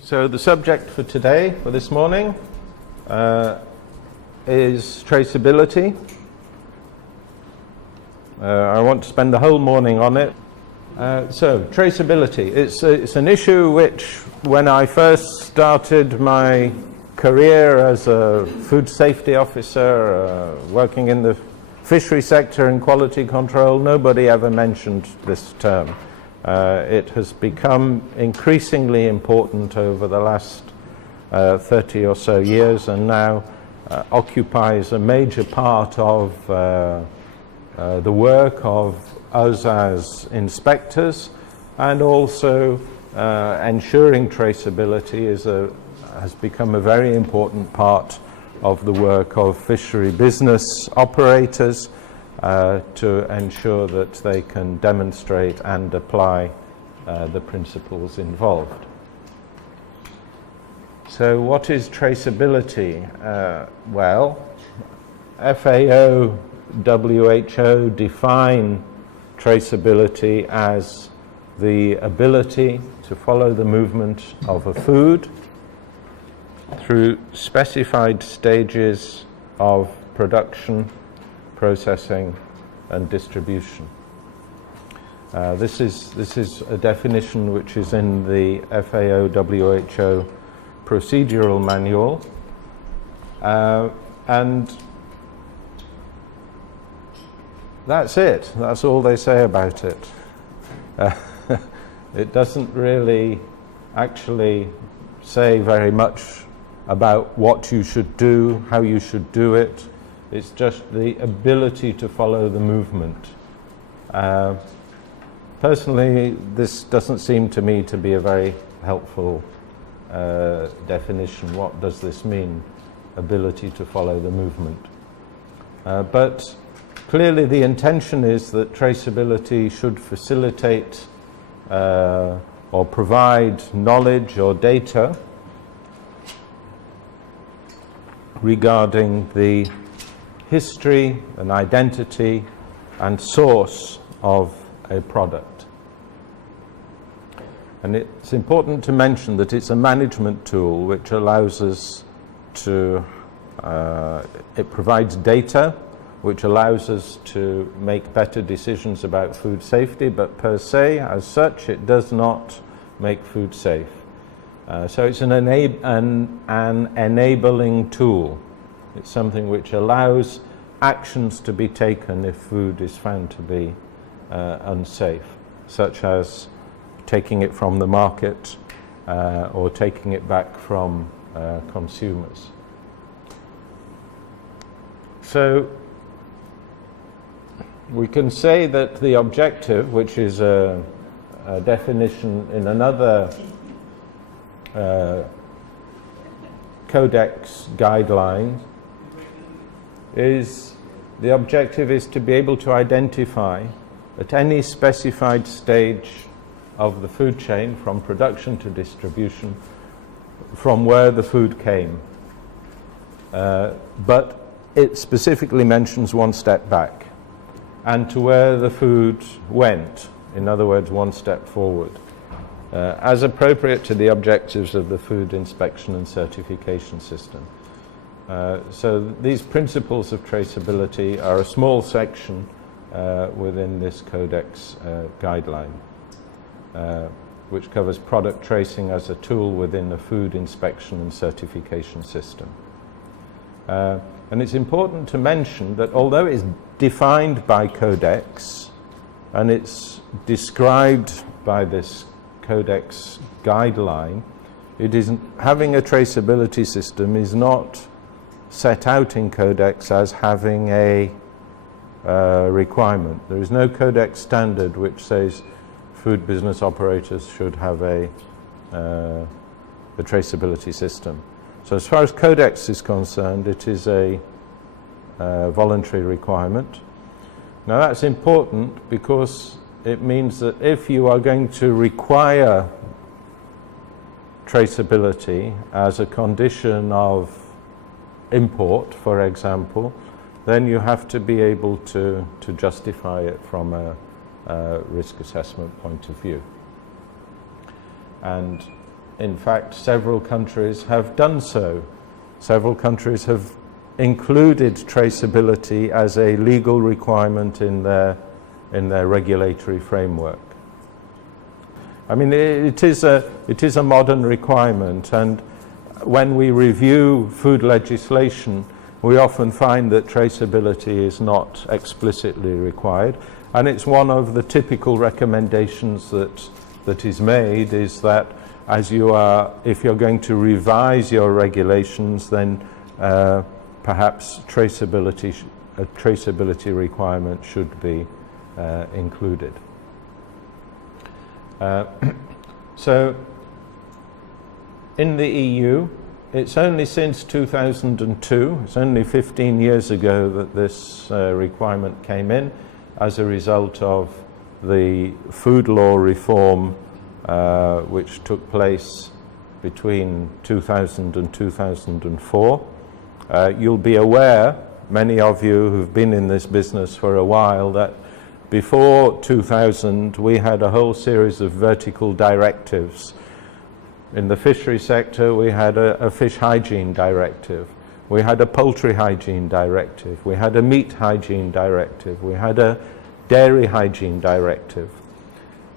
So the subject for today, for this morning, is traceability. I want to spend the whole morning on it. So traceability, it's an issue which, when I first started my career as a food safety officer, working in the fishery sector and quality control, nobody ever mentioned this term. It has become increasingly important over the last 30 or so years, and now occupies a major part of the work of us as inspectors, and also ensuring traceability has become a very important part of the work of fishery business operators to ensure that they can demonstrate and apply the principles involved. So what is traceability? Well, FAO, WHO define traceability as the ability to follow the movement of a food through specified stages of production, processing and distribution. This is a definition which is in the FAO WHO procedural manual, and that's it. That's all they say about it. It doesn't really actually say very much about what you should do, how you should do it. It's just the ability to follow the movement. Personally, this doesn't seem to me to be a very helpful definition. What does this mean, ability to follow the movement? But clearly the intention is that traceability should facilitate or provide knowledge or data regarding the history and identity and source of a product. And it's important to mention that it's a management tool which allows us to, it provides data which allows us to make better decisions about food safety, but per se, as such, it does not make food safe. So it's an enabling tool. It's something which allows actions to be taken if food is found to be unsafe, such as taking it from the market or taking it back from consumers. So we can say that the objective, which is a definition in another codex guideline, is the objective is to be able to identify at any specified stage of the food chain, from production to distribution, from where the food came. But it specifically mentions one step back, and to where the food went, in other words, one step forward, as appropriate to the objectives of the food inspection and certification system. So these principles of traceability are a small section within this codex guideline, which covers product tracing as a tool within the food inspection and certification system. And it's important to mention that although it's defined by codex and it's described by this codex guideline, it isn't, having a traceability system is not set out in codex as having a requirement. There is no codex standard which says food business operators should have a traceability system. So as far as codex is concerned, it is a voluntary requirement. Now that's important because it means that if you are going to require traceability as a condition of import, for example, then you have to be able to justify it from a risk assessment point of view. And in fact, several countries have done so. Several countries have included traceability as a legal requirement in their regulatory framework. I mean, it is a modern requirement, and when we review food legislation, we often find that traceability is not explicitly required, and it's one of the typical recommendations that is made, is that if you're going to revise your regulations, then perhaps a traceability requirement should be included. So in the EU, it's only since 2002, it's only 15 years ago that this requirement came in as a result of the food law reform which took place between 2000 and 2004. You'll be aware, many of you who've been in this business for a while, that before 2000 we had a whole series of vertical directives. In the fishery sector we had a fish hygiene directive, we had a poultry hygiene directive, we had a meat hygiene directive, we had a dairy hygiene directive.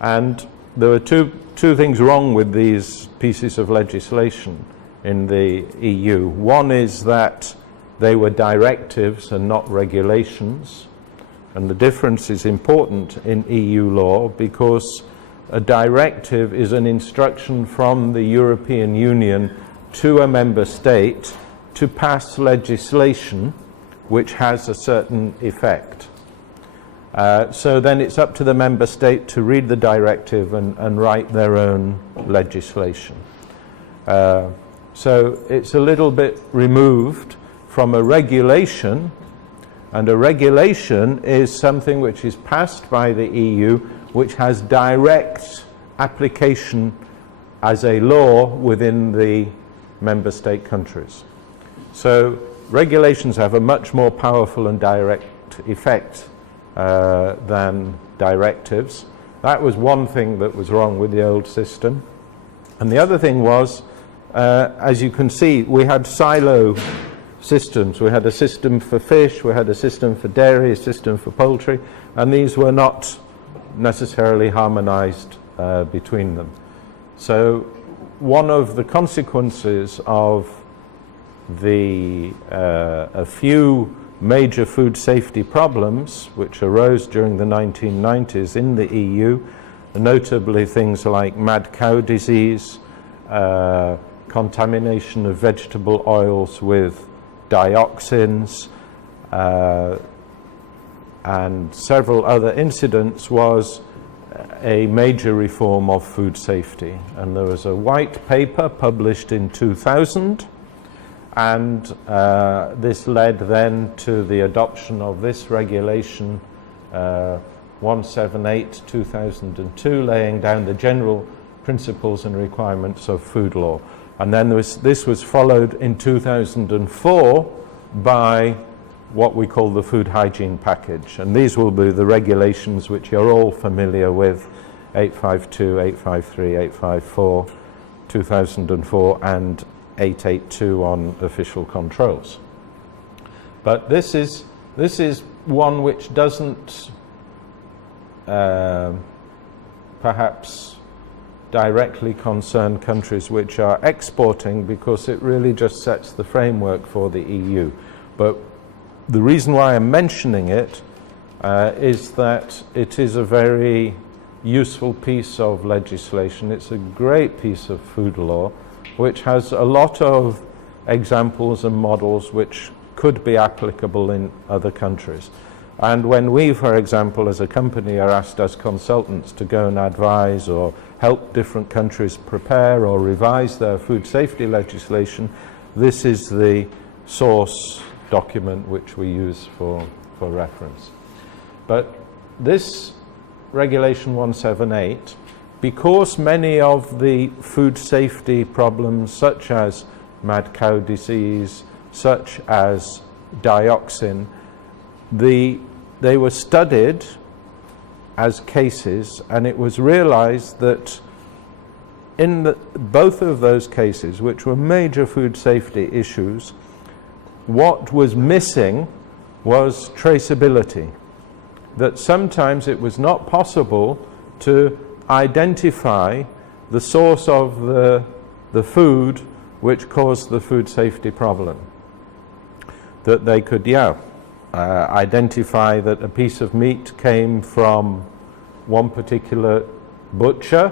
And there were two things wrong with these pieces of legislation in the EU. One is that they were directives and not regulations, and the difference is important in EU law because a directive is an instruction from the European Union to a member state to pass legislation which has a certain effect. So then it's up to the member state to read the directive and write their own legislation. So it's a little bit removed from a regulation, and a regulation is something which is passed by the EU which has direct application as a law within the member state countries. So regulations have a much more powerful and direct effect than directives. That was one thing that was wrong with the old system. And the other thing was, as you can see, we had silo systems. We had a system for fish, we had a system for dairy, a system for poultry, and these were not necessarily harmonized between them. So one of the consequences of a few major food safety problems which arose during the 1990s in the EU, notably things like mad cow disease, contamination of vegetable oils with dioxins, and several other incidents, was a major reform of food safety. And there was a white paper published in 2000, and this led then to the adoption of this regulation 178/2002, laying down the general principles and requirements of food law. And then this was followed in 2004 by what we call the food hygiene package. And these will be the regulations which you're all familiar with: 852, 853, 854, 2004, and 882 on official controls. But this is one which doesn't perhaps directly concern countries which are exporting, because it really just sets the framework for the EU. But the reason why I'm mentioning it is that it is a very useful piece of legislation. It's a great piece of food law which has a lot of examples and models which could be applicable in other countries. And when we, for example, as a company, are asked as consultants to go and advise or help different countries prepare or revise their food safety legislation, this is the source document which we use for reference. But this Regulation 178, because many of the food safety problems, such as mad cow disease, such as dioxin, they were studied as cases, and it was realized that in both of those cases, which were major food safety issues, what was missing was traceability. That sometimes it was not possible to identify the source of the food which caused the food safety problem. That they could, identify that a piece of meat came from one particular butcher,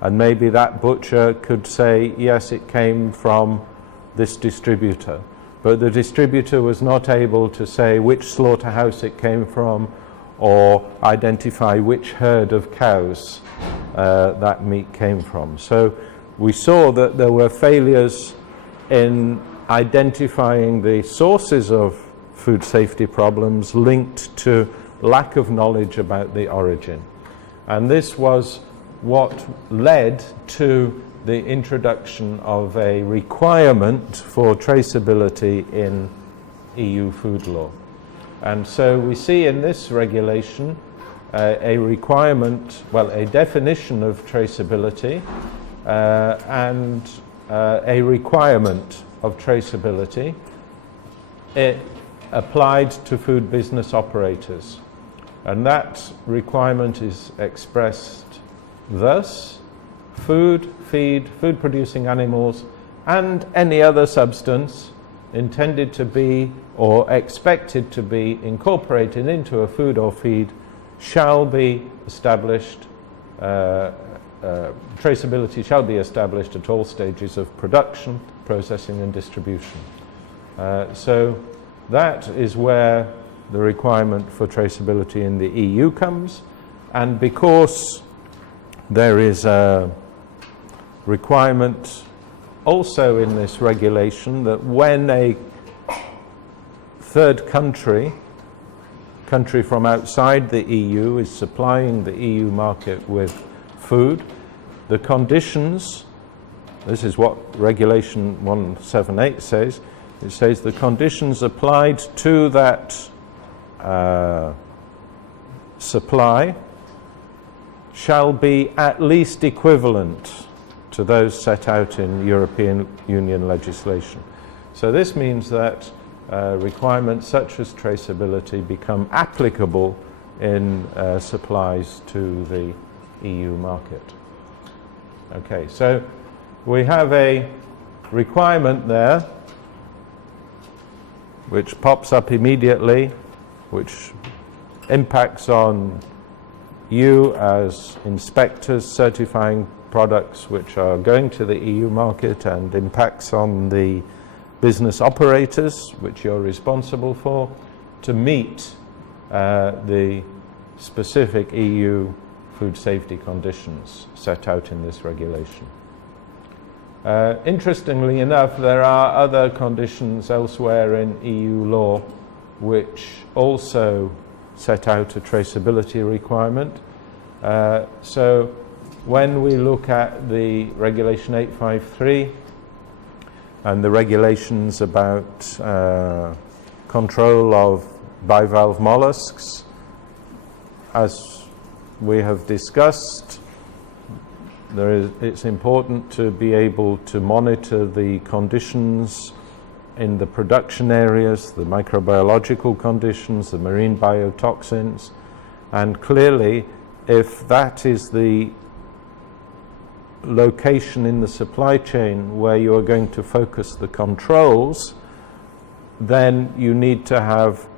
and maybe that butcher could say, yes, it came from this distributor. But the distributor was not able to say which slaughterhouse it came from or identify which herd of cows that meat came from. So we saw that there were failures in identifying the sources of food safety problems linked to lack of knowledge about the origin. And this was what led to the introduction of a requirement for traceability in EU food law. And so we see in this regulation a requirement, a definition of traceability and a requirement of traceability applied to food business operators. And that requirement is expressed thus: food, feed, food-producing animals, and any other substance intended to be or expected to be incorporated into a food or feed shall be established, traceability shall be established at all stages of production, processing and distribution. So that is where the requirement for traceability in the EU comes, and because there is a requirement also in this regulation that when a third country from outside the EU is supplying the EU market with food, the conditions, this is what Regulation 178 says, it says the conditions applied to that supply shall be at least equivalent to those set out in European Union legislation. So this means that requirements such as traceability become applicable in supplies to the EU market. Okay, so we have a requirement there which pops up immediately, which impacts on you as inspectors certifying products which are going to the EU market, and impacts on the business operators which you're responsible for to meet the specific EU food safety conditions set out in this regulation. Interestingly enough, there are other conditions elsewhere in EU law which also set out a traceability requirement. So when we look at the Regulation 853 and the regulations about control of bivalve mollusks, as we have discussed, it's important to be able to monitor the conditions in the production areas, the microbiological conditions, the marine biotoxins, and clearly if that is the location in the supply chain where you are going to focus the controls, then you need to have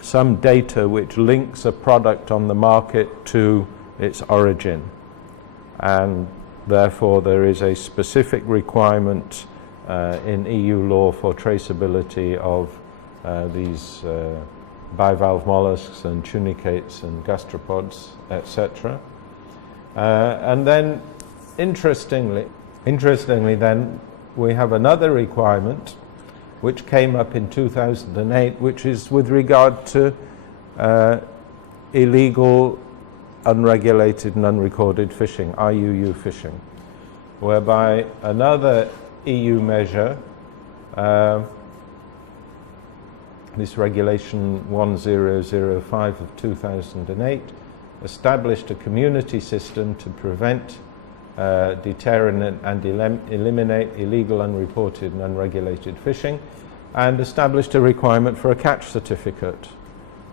some data which links a product on the market to its origin. And therefore there is a specific requirement in EU law for traceability of these bivalve mollusks and tunicates and gastropods, etc. And then interestingly then we have another requirement which came up in 2008, which is with regard to illegal, unregulated and unrecorded fishing, IUU fishing, whereby another EU measure, this Regulation 1005 of 2008, established a community system to prevent deter and eliminate illegal, unreported and unregulated fishing, and established a requirement for a catch certificate,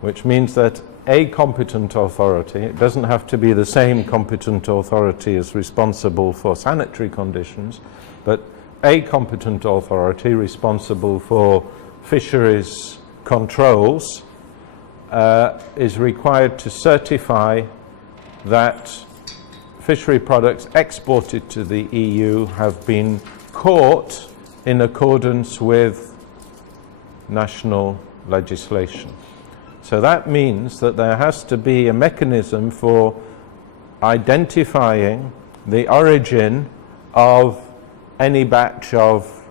which means that a competent authority, it doesn't have to be the same competent authority as responsible for sanitary conditions, but a competent authority responsible for fisheries controls is required to certify that fishery products exported to the EU have been caught in accordance with national legislation. So that means that there has to be a mechanism for identifying the origin of any batch of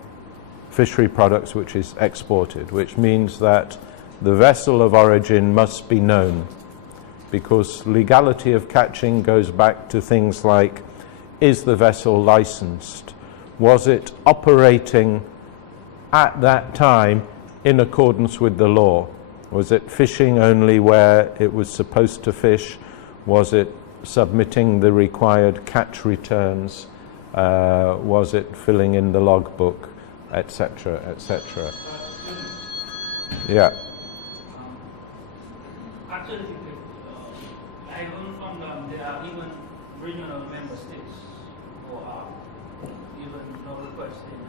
fishery products which is exported, which means that the vessel of origin must be known, because legality of catching goes back to things like, is the vessel licensed? Was it operating at that time in accordance with the law? Was it fishing only where it was supposed to fish? Was it submitting the required catch returns? Was it filling in the logbook, etc., etc.? Yeah. Actually, I learned from them there are even regional member states who are even no requesting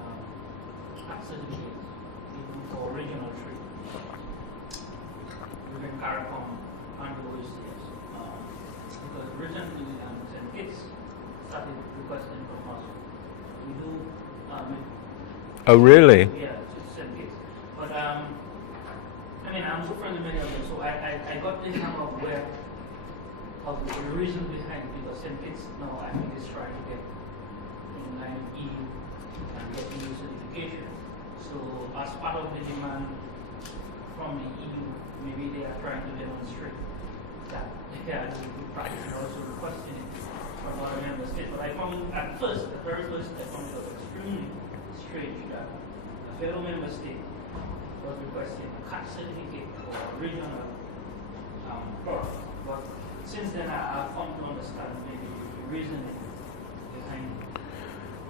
certificates even for regional trade. Within Cariforum and the OECS. Because recently St. Kitts started requesting from us. We do. Oh, really? Yeah, St. Kitts. But I mean, I'm so familiar with it, so I got this number of where of the reason behind it, because St. Kitts now I think is trying to get in line with EU and get EU certification. So as part of the demand from the EU, maybe they are trying to demonstrate that they are doing good practice and also requesting it from other member states. But I found at first, the very first, I found it was extremely strange that a fellow member state was requesting a catch certificate for a regional product. But since then, I've come to understand maybe the reasoning behind it.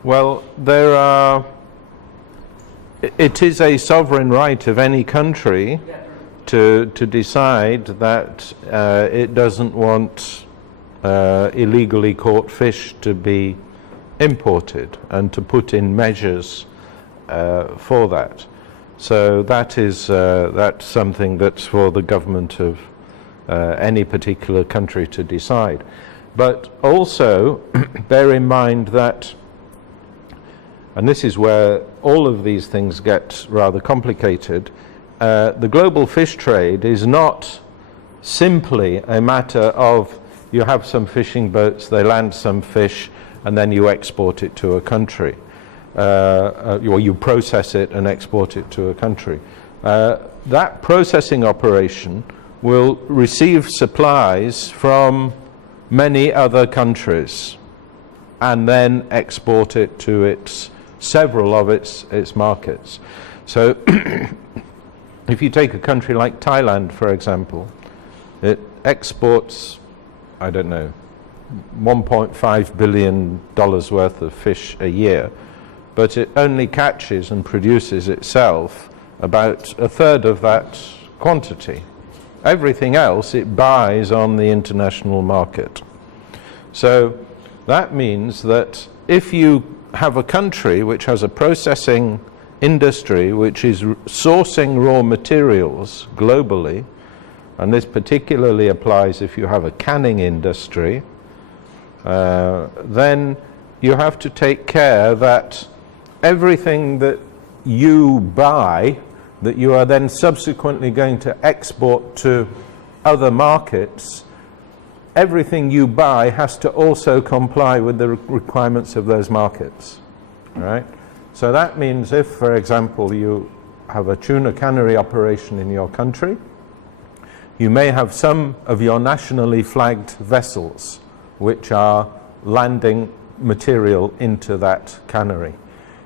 Well, it is a sovereign right of any country to decide that it doesn't want illegally caught fish to be imported, and to put in measures for that. So that's something that's for the government of any particular country to decide. But also bear in mind that, and this is where all of these things get rather complicated, the global fish trade is not simply a matter of you have some fishing boats, they land some fish, and then you export it to a country. Or you process it and export it to a country. That processing operation will receive supplies from many other countries and then export it to several of its markets. So if you take a country like Thailand, for example, it exports, I don't know, $1.5 billion worth of fish a year, but it only catches and produces itself about a third of that quantity. Everything else it buys on the international market. So that means that if you have a country which has a processing industry which is sourcing raw materials globally, and this particularly applies if you have a canning industry, then you have to take care that everything that you buy, that you are then subsequently going to export to other markets, everything you buy has to also comply with the requirements of those markets, right? So that means if, for example, you have a tuna cannery operation in your country, you may have some of your nationally flagged vessels which are landing material into that cannery.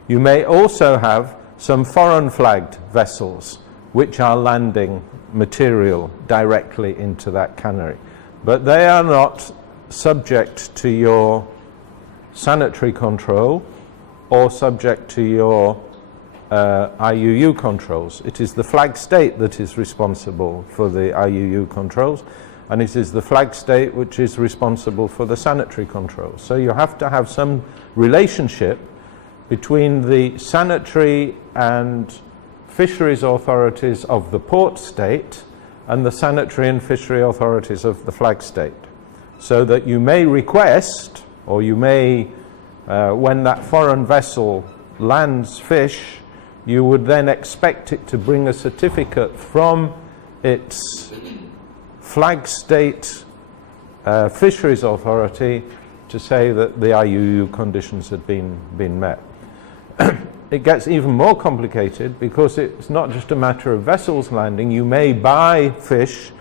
You may also have some foreign flagged vessels which are landing material directly into that cannery. But they are not subject to your sanitary control or subject to your IUU controls. It is the flag state that is responsible for the IUU controls, and it is the flag state which is responsible for the sanitary controls. So you have to have some relationship between the sanitary and fisheries authorities of the port state and the sanitary and fishery authorities of the flag state, so that you may request, or you may, when that foreign vessel lands fish, you would then expect it to bring a certificate from its flag state fisheries authority to say that the IUU conditions had been met. It gets even more complicated because it's not just a matter of vessels landing. You may buy fish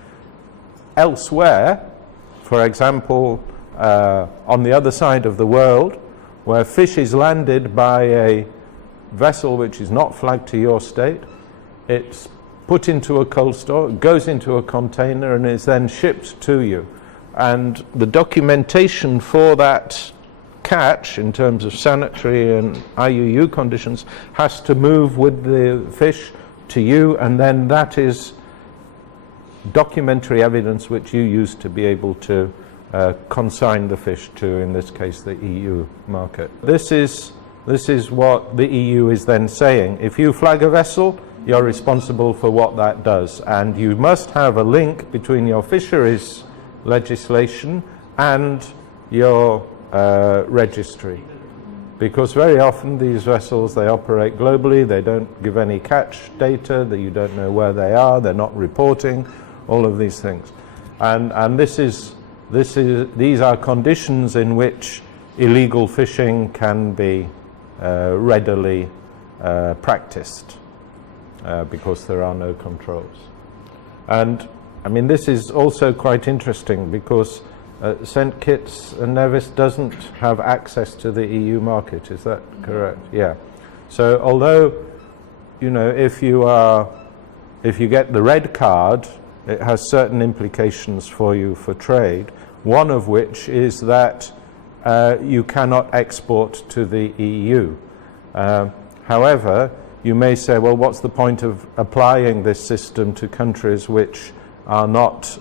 elsewhere, for example, on the other side of the world, where fish is landed by a vessel which is not flagged to your state. It's put into a cold store, goes into a container, and is then shipped to you. And the documentation for that catch, in terms of sanitary and IUU conditions, has to move with the fish to you, and then that is documentary evidence which you use to be able to consign the fish to, in this case, the EU market. This is what the EU is then saying. If you flag a vessel, you're responsible for what that does, and you must have a link between your fisheries legislation and your registry, because very often these vessels, they operate globally, they don't give any catch data, that you don't know where they are, they're not reporting, all of these things, and these are conditions in which illegal fishing can be readily practiced because there are no controls. And I mean, this is also quite interesting because St. Kitts and Nevis doesn't have access to the EU market. Is that correct? Yeah. So although, you know, if you get the red card, it has certain implications for you for trade, one of which is that you cannot export to the EU. However, you may say, well, what's the point of applying this system to countries which are not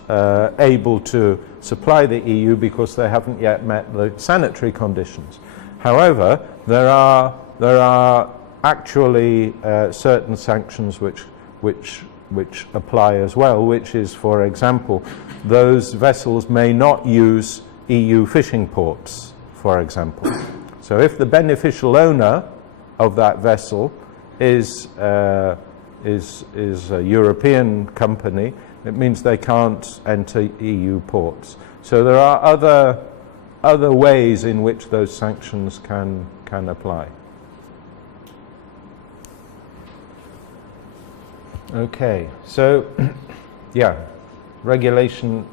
able to supply the EU because they haven't yet met the sanitary conditions? However, there are actually certain sanctions which apply as well, which is, for example, those vessels may not use EU fishing ports, for example. So if the beneficial owner of that vessel is a European company, it means they can't enter EU ports. So there are other ways in which those sanctions can apply. Okay, so yeah, regulation,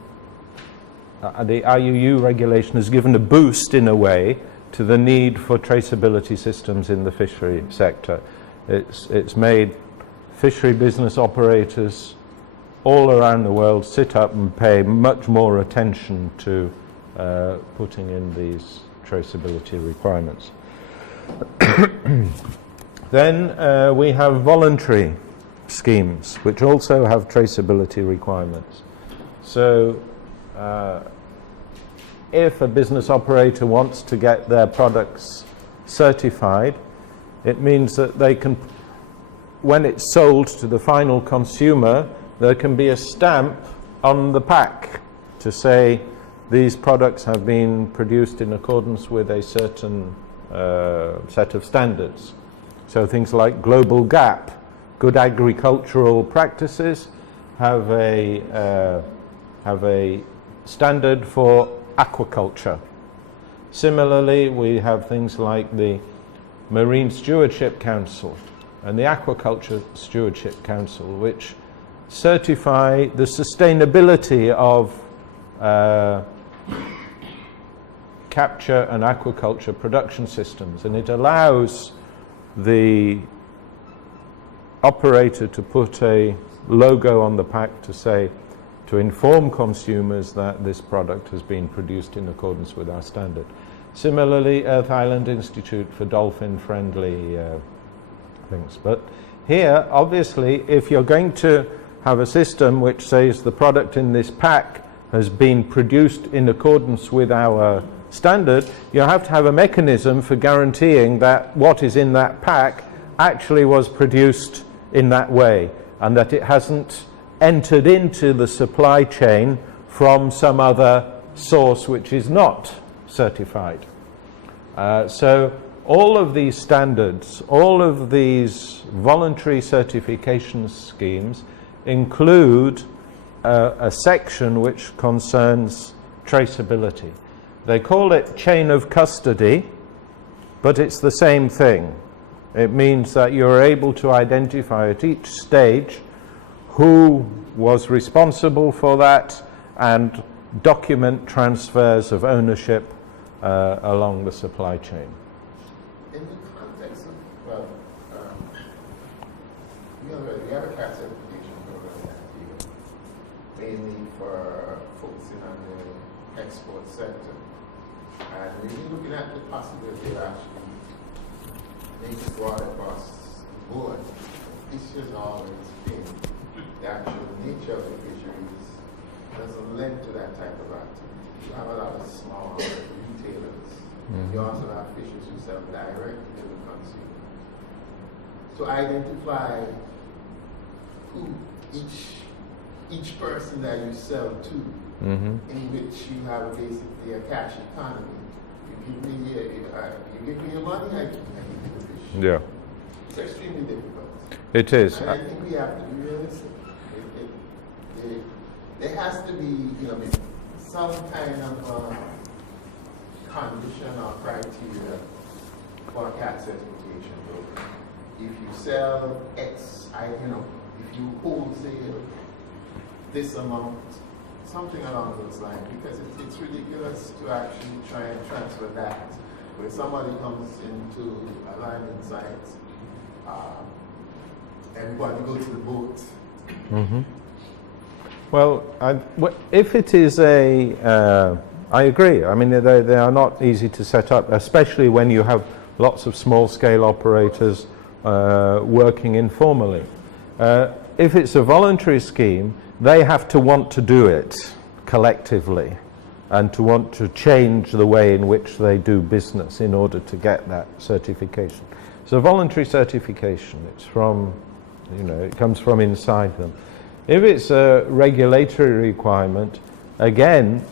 the IUU regulation has given a boost in a way to the need for traceability systems in the fishery sector. It's made fishery business operators all around the world sit up and pay much more attention to putting in these traceability requirements. Then we have voluntary schemes, which also have traceability requirements. So if a business operator wants to get their products certified, it means that they can, when it's sold to the final consumer, there can be a stamp on the pack to say these products have been produced in accordance with a certain set of standards. So things like Global GAP, good agricultural practices, have a standard for aquaculture. Similarly, we have things like the Marine Stewardship Council and the Aquaculture Stewardship Council, which certify the sustainability of capture and aquaculture production systems, and it allows the operator to put a logo on the pack to say, to inform consumers that this product has been produced in accordance with our standard. Similarly, Earth Island Institute for dolphin-friendly things. But here, obviously, if you're going to have a system which says the product in this pack has been produced in accordance with our standard, you have to have a mechanism for guaranteeing that what is in that pack actually was produced in that way, and that it hasn't entered into the supply chain from some other source which is not certified. So all of these standards, all of these voluntary certification schemes include a section which concerns traceability. They call it chain of custody, but it's the same thing. It means that you're able to identify at each stage who was responsible for that and document transfers of ownership along the supply chain. In the context of, well, we have a CAT certification program at here, mainly for focusing on the export sector. And when you're looking at the possibility of actually making water across the board, this has always been the actual nature of the fisheries doesn't lend to that type of activity. You have a lot of small retailers. You also have fishers who sell directly to the consumer. So identify who each person that you sell to, in which you have basically a cash economy. You give me your money, I give you the fish. Yeah. It's extremely difficult. It is. And I think we have to be realistic. There has to be, some kind of condition or criteria for a CAT certification program. If you sell X, if you wholesale this amount, something along those lines, because it's ridiculous to actually try and transfer that. When somebody comes into a landing site, everybody goes to the boat. Well, if it is I agree. I mean, they are not easy to set up, especially when you have lots of small-scale operators working informally. If it's a voluntary scheme, they have to want to do it collectively and to want to change the way in which they do business in order to get that certification. So voluntary certification, it's from, it comes from inside them. If it's a regulatory requirement, again,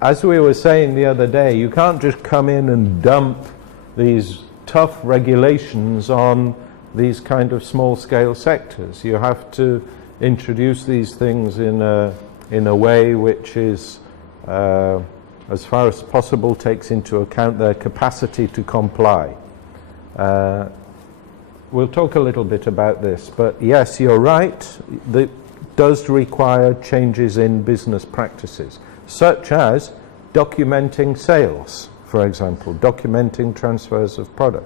as we were saying the other day, you can't just come in and dump these tough regulations on these kind of small-scale sectors. You have to introduce these things in a way which is, as far as possible, takes into account their capacity to comply. We'll talk a little bit about this, but yes, you're right. It does require changes in business practices, such as documenting sales, for example, documenting transfers of product.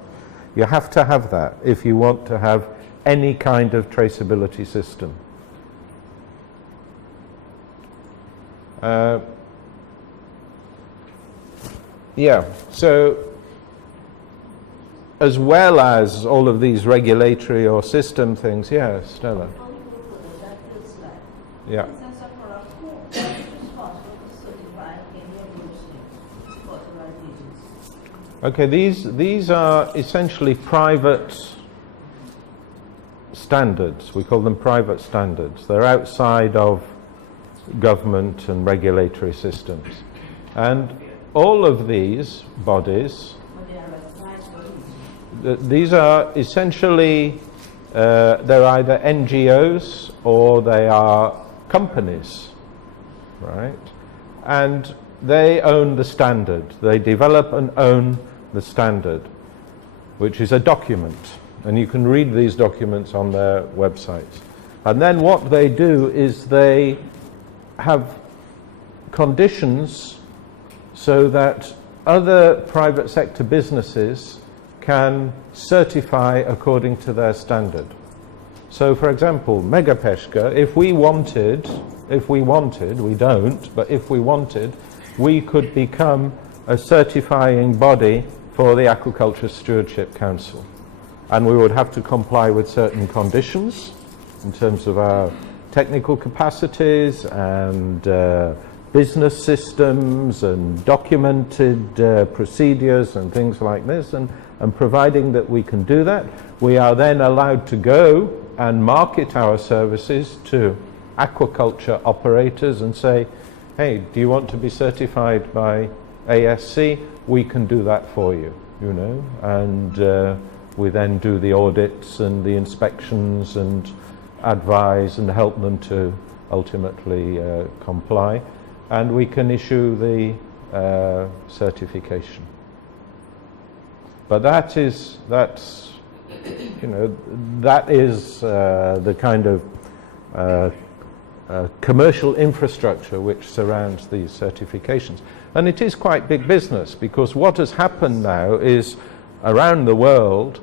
You have to have that if you want to have any kind of traceability system. So as well as all of these regulatory or system things, Stella. Yeah. Okay, these are essentially private standards. We call them private standards. They're outside of government and regulatory systems. And all of these bodies, these are essentially, they're either NGOs or they are companies, right? And they own the standard. They develop and own the standard, which is a document. And you can read these documents on their websites. And then what they do is they have conditions so that other private sector businesses can certify according to their standard. So, for example, Megapeshka, if we wanted, we don't, but if we wanted, we could become a certifying body for the Aquaculture Stewardship Council. And we would have to comply with certain conditions in terms of our technical capacities and business systems and documented procedures and things like this. And providing that we can do that, we are then allowed to go and market our services to aquaculture operators and say, hey, do you want to be certified by ASC? We can do that for you, you know, and we then do the audits and the inspections and advise and help them to ultimately comply, and we can issue the certification. But that's you know, that is the kind of commercial infrastructure which surrounds these certifications. And it is quite big business, because what has happened now is around the world,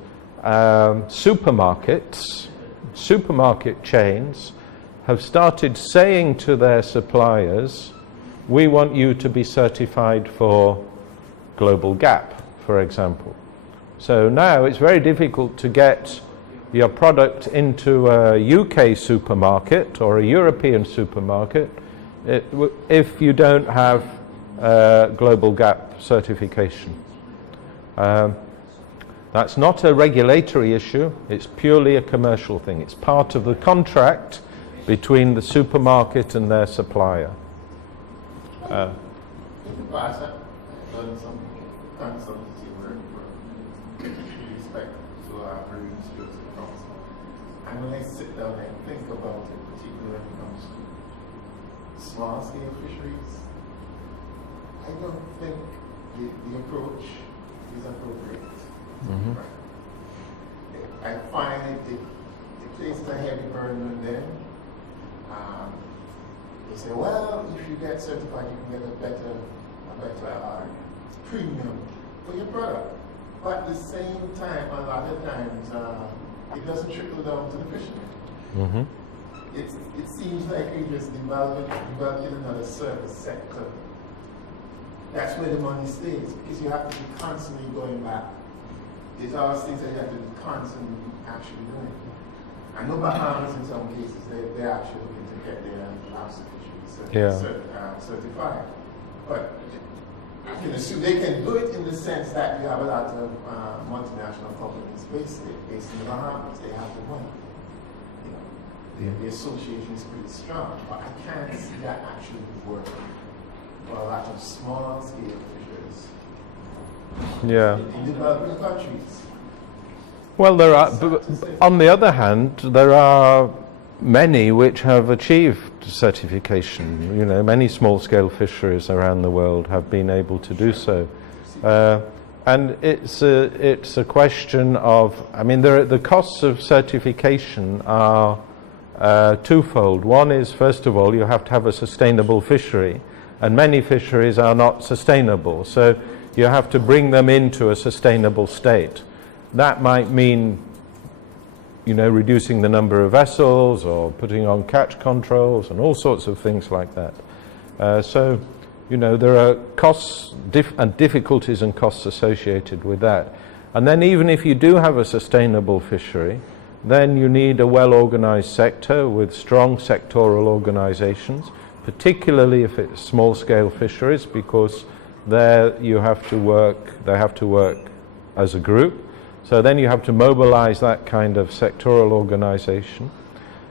supermarket chains have started saying to their suppliers, we want you to be certified for Global GAP, for example. So now it's very difficult to get your product into a UK supermarket or a European supermarket if you don't have Global GAP certification. That's not a regulatory issue, it's purely a commercial thing. It's part of the contract between the supermarket and their supplier. In the past, I've done some consultancy work with respect to our marine stewardship council. And when I sit down and think about it, particularly when it comes to small scale fisheries, I don't think the approach is appropriate. Mm-hmm. Right. I find it places a heavy burden on them. They say, well, if you get certified, you can get a better premium for your product. But at the same time, a lot of times, it doesn't trickle down to the fishermen. Mm-hmm. It seems like you're just developing another service sector. That's where the money stays, because you have to be constantly going back. There's all those things that you have to be constantly actually doing. I know Bahamas in some cases, they're actually looking to get their lobster fisheries certified. But you can assume they can do it in the sense that you have a lot of multinational companies based in the Bahamas. They have the money. You know, the association is pretty strong, but I can't see that actually working for a lot of small scale fisheries. Yeah. In developing countries. Well, there are, on the other hand, there are many which have achieved certification. You know, many small-scale fisheries around the world have been able to do so. And it's a question of, I mean, the costs of certification are twofold. One is, first of all, you have to have a sustainable fishery, and many fisheries are not sustainable. So you have to bring them into a sustainable state. That might mean, you know, reducing the number of vessels or putting on catch controls and all sorts of things like that. So, you know, there are costs and difficulties and costs associated with that. And then even if you do have a sustainable fishery, then you need a well-organized sector with strong sectoral organizations, particularly if it's small-scale fisheries, because there they have to work as a group. So then you have to mobilize that kind of sectoral organization,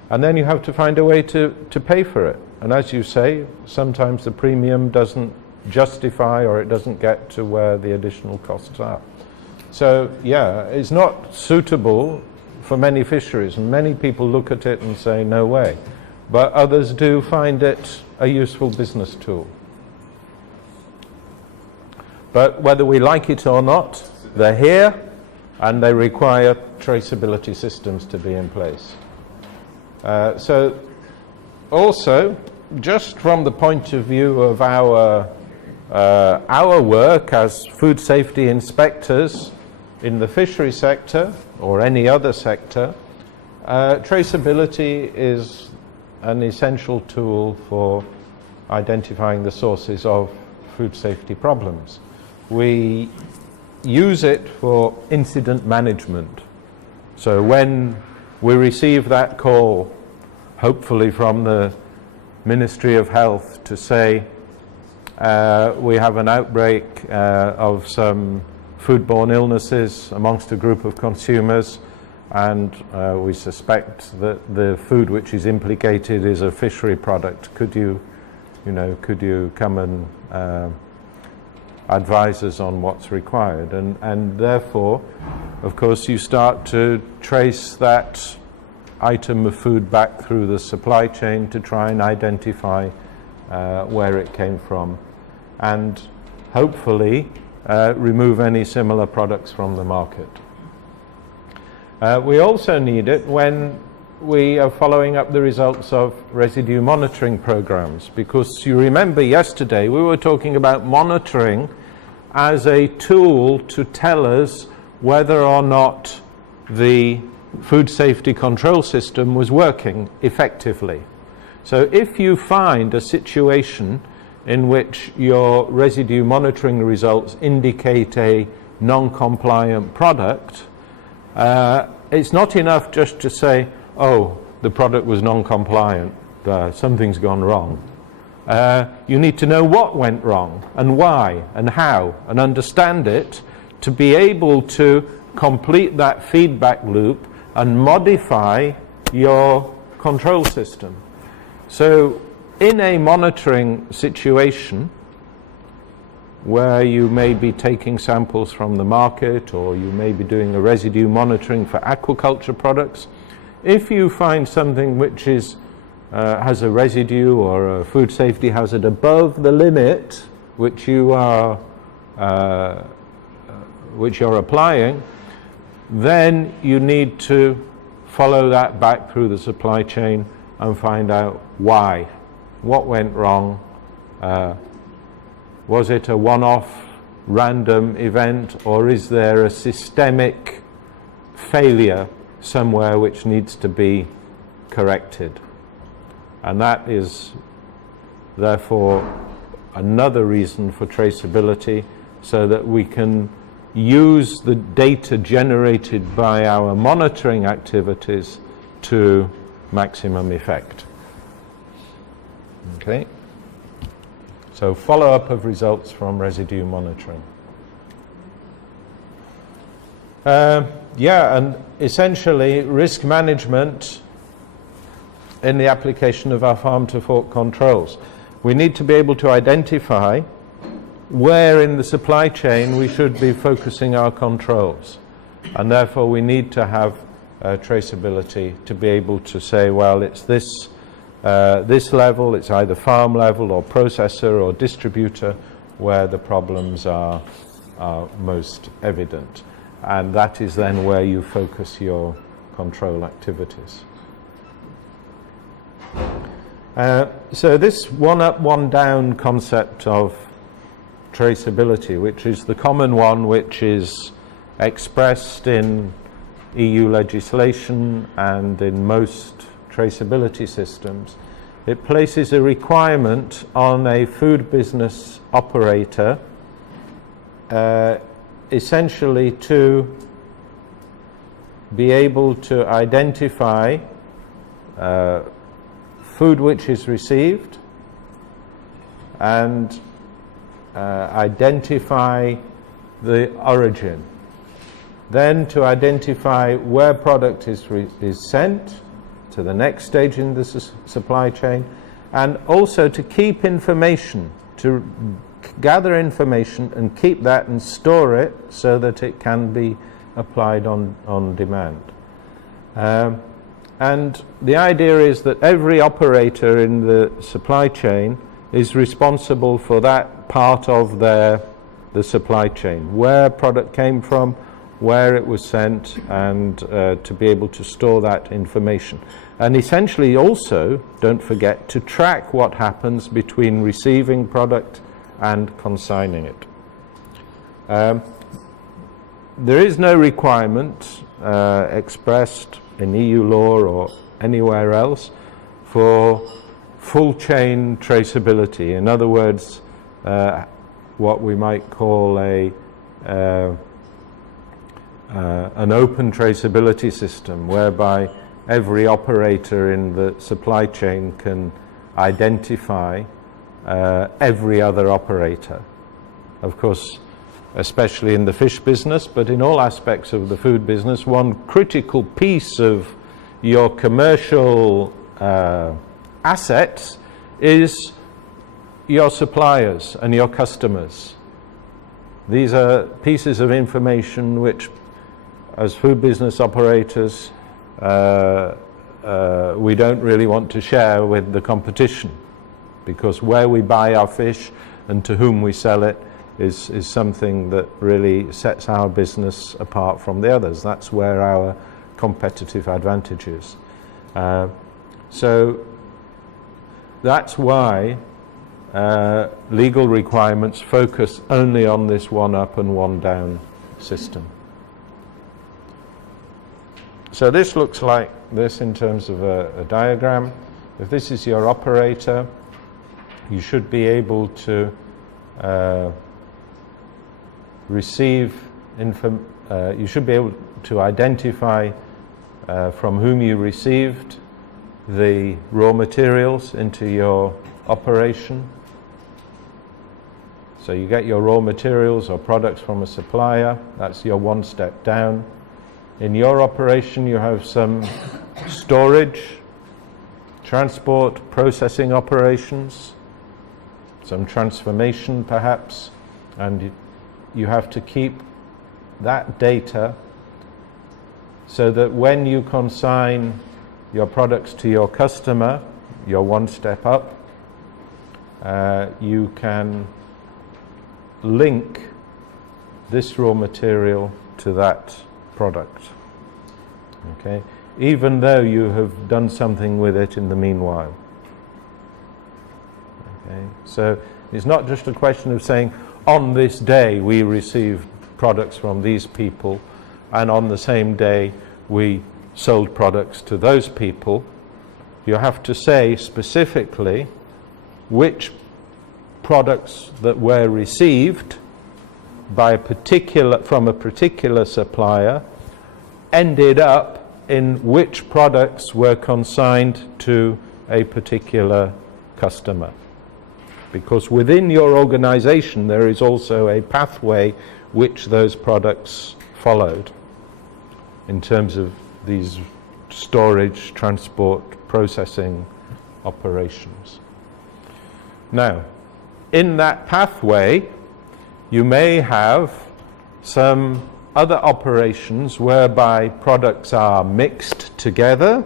and then you have to find a way to pay for it. And as you say, sometimes the premium doesn't justify, or it doesn't get to where the additional costs are. So yeah, it's not suitable for many fisheries, and many people look at it and say, no way. But others do find it a useful business tool. But whether we like it or not, they're here, and they require traceability systems to be in place. So also, just from the point of view of our work as food safety inspectors in the fishery sector or any other sector, traceability is an essential tool for identifying the sources of food safety problems. we use it for incident management. So when we receive that call, hopefully from the Ministry of Health, to say we have an outbreak of some foodborne illnesses amongst a group of consumers, and we suspect that the food which is implicated is a fishery product. Could you come and advise us on what's required? And therefore, of course, you start to trace that item of food back through the supply chain to try and identify where it came from, and hopefully remove any similar products from the market. We also need it when we are following up the results of residue monitoring programs, because you remember yesterday we were talking about monitoring as a tool to tell us whether or not the food safety control system was working effectively. So if you find a situation in which your residue monitoring results indicate a non-compliant product, it's not enough just to say, oh, the product was non-compliant, something's gone wrong. You need to know what went wrong and why and how, and understand it to be able to complete that feedback loop and modify your control system. So in a monitoring situation where you may be taking samples from the market, or you may be doing a residue monitoring for aquaculture products, if you find something which is has a residue or a food safety hazard above the limit which you're applying, then you need to follow that back through the supply chain and find out why. What went wrong? Was it a one-off random event, or is there a systemic failure somewhere which needs to be corrected? And that is therefore another reason for traceability, so that we can use the data generated by our monitoring activities to maximum effect. Okay. So follow-up of results from residue monitoring. And essentially risk management in the application of our farm-to-fork controls. We need to be able to identify where in the supply chain we should be focusing our controls. And therefore we need to have traceability to be able to say, well, it's this level, it's either farm level or processor or distributor where the problems are most evident. And that is then where you focus your control activities. So this one up, one down concept of traceability, which is the common one which is expressed in EU legislation and in most traceability systems, it places a requirement on a food business operator essentially to be able to identify food which is received and identify the origin, then to identify where product is sent to the next stage in the supply chain, and also to keep information, to gather information and keep that and store it so that it can be applied on demand. And the idea is that every operator in the supply chain is responsible for that part of the supply chain, where product came from, where it was sent, and to be able to store that information. And essentially also, don't forget, to track what happens between receiving product and consigning it. There is no requirement expressed in EU law or anywhere else for full chain traceability. In other words, what we might call an open traceability system, whereby every operator in the supply chain can identify every other operator. Of course, especially in the fish business, but in all aspects of the food business, one critical piece of your commercial assets is your suppliers and your customers. These are pieces of information which, as food business operators, we don't really want to share with the competition, because where we buy our fish and to whom we sell it is something that really sets our business apart from the others. That's where our competitive advantage is. So that's why legal requirements focus only on this one up and one down system. So this looks like this in terms of a diagram. If this is your operator, you should be able to you should be able to identify from whom you received the raw materials into your operation. So you get your raw materials or products from a supplier, that's your one step down. In your operation you have some storage, transport, processing operations, some transformation perhaps, and you have to keep that data so that when you consign your products to your customer, you're one step up, you can link this raw material to that product, okay, even though you have done something with it in the meanwhile. Okay, so it's not just a question of saying, on this day we received products from these people, and on the same day we sold products to those people. You have to say specifically which products that were received by from a particular supplier ended up in which products were consigned to a particular customer. Because within your organization there is also a pathway which those products followed in terms of these storage, transport, processing operations. Now, in that pathway you may have some other operations whereby products are mixed together,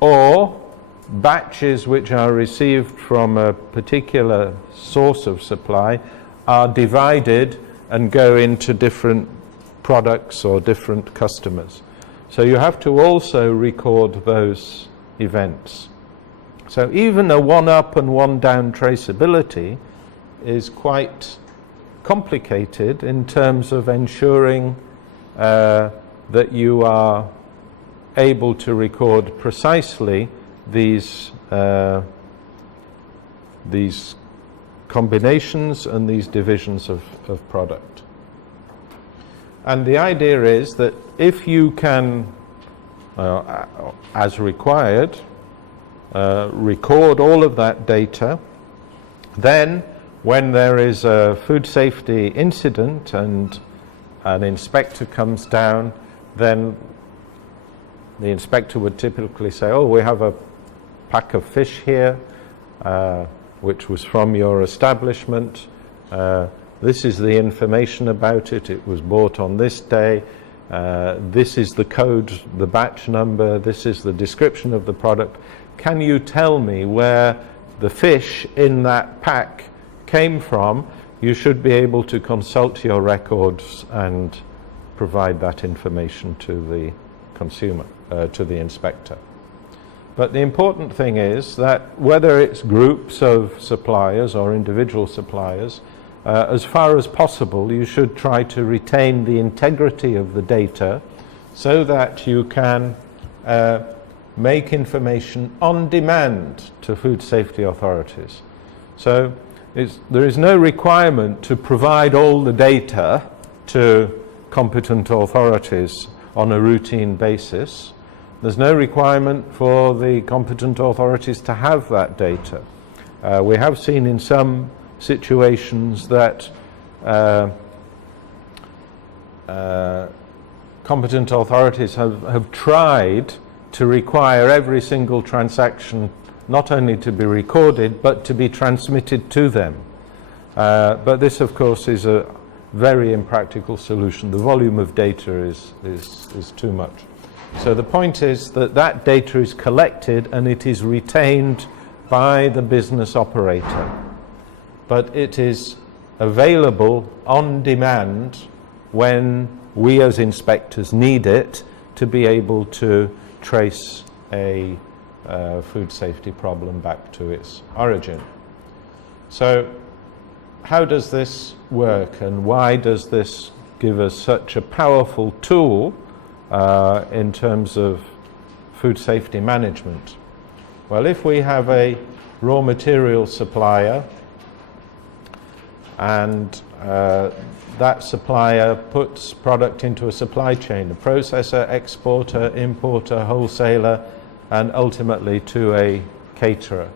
or batches which are received from a particular source of supply are divided and go into different products or different customers. So you have to also record those events. So even a one up and one down traceability is quite complicated in terms of ensuring that you are able to record precisely these combinations and these divisions of product. And the idea is that if you can, as required, record all of that data, then when there is a food safety incident and an inspector comes down, then the inspector would typically say, oh, we have a pack of fish here which was from your establishment. This is the information about it. It was bought on this day. This is the code, the batch number. This is the description of the product. Can you tell me where the fish in that pack came from? You should be able to consult your records and provide that information to the consumer, to the inspector. But the important thing is that whether it's groups of suppliers or individual suppliers, as far as possible you should try to retain the integrity of the data so that you can make information on demand to food safety authorities. So there is no requirement to provide all the data to competent authorities on a routine basis. There's no requirement for the competent authorities to have that data. We have seen in some situations that competent authorities have tried to require every single transaction not only to be recorded but to be transmitted to them. But this, of course, is a very impractical solution. The volume of data is too much. So the point is that that data is collected and it is retained by the business operator. But it is available on demand when we as inspectors need it to be able to trace a food safety problem back to its origin. So how does this work, and why does this give us such a powerful tool in terms of food safety management? Well, if we have a raw material supplier and that supplier puts product into a supply chain, a processor, exporter, importer, wholesaler, and ultimately to a caterer.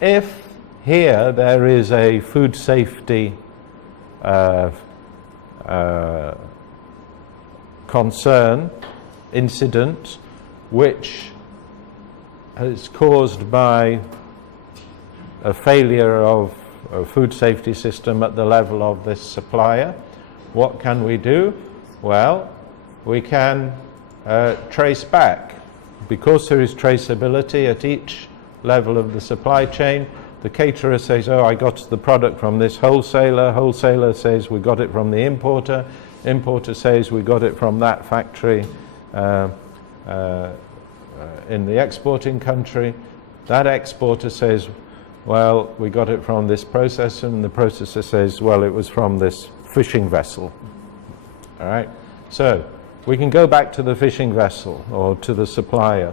If here there is a food safety concern, incident, which is caused by a failure of a food safety system at the level of this supplier, what can we do? Well, we can trace back. Because there is traceability at each level of the supply chain, the caterer says, oh, I got the product from this wholesaler. Wholesaler says, we got it from the importer. Importer says, we got it from that factory in the exporting country. That exporter says, well, we got it from this processor, and the processor says, well, it was from this fishing vessel. All right? So we can go back to the fishing vessel or to the supplier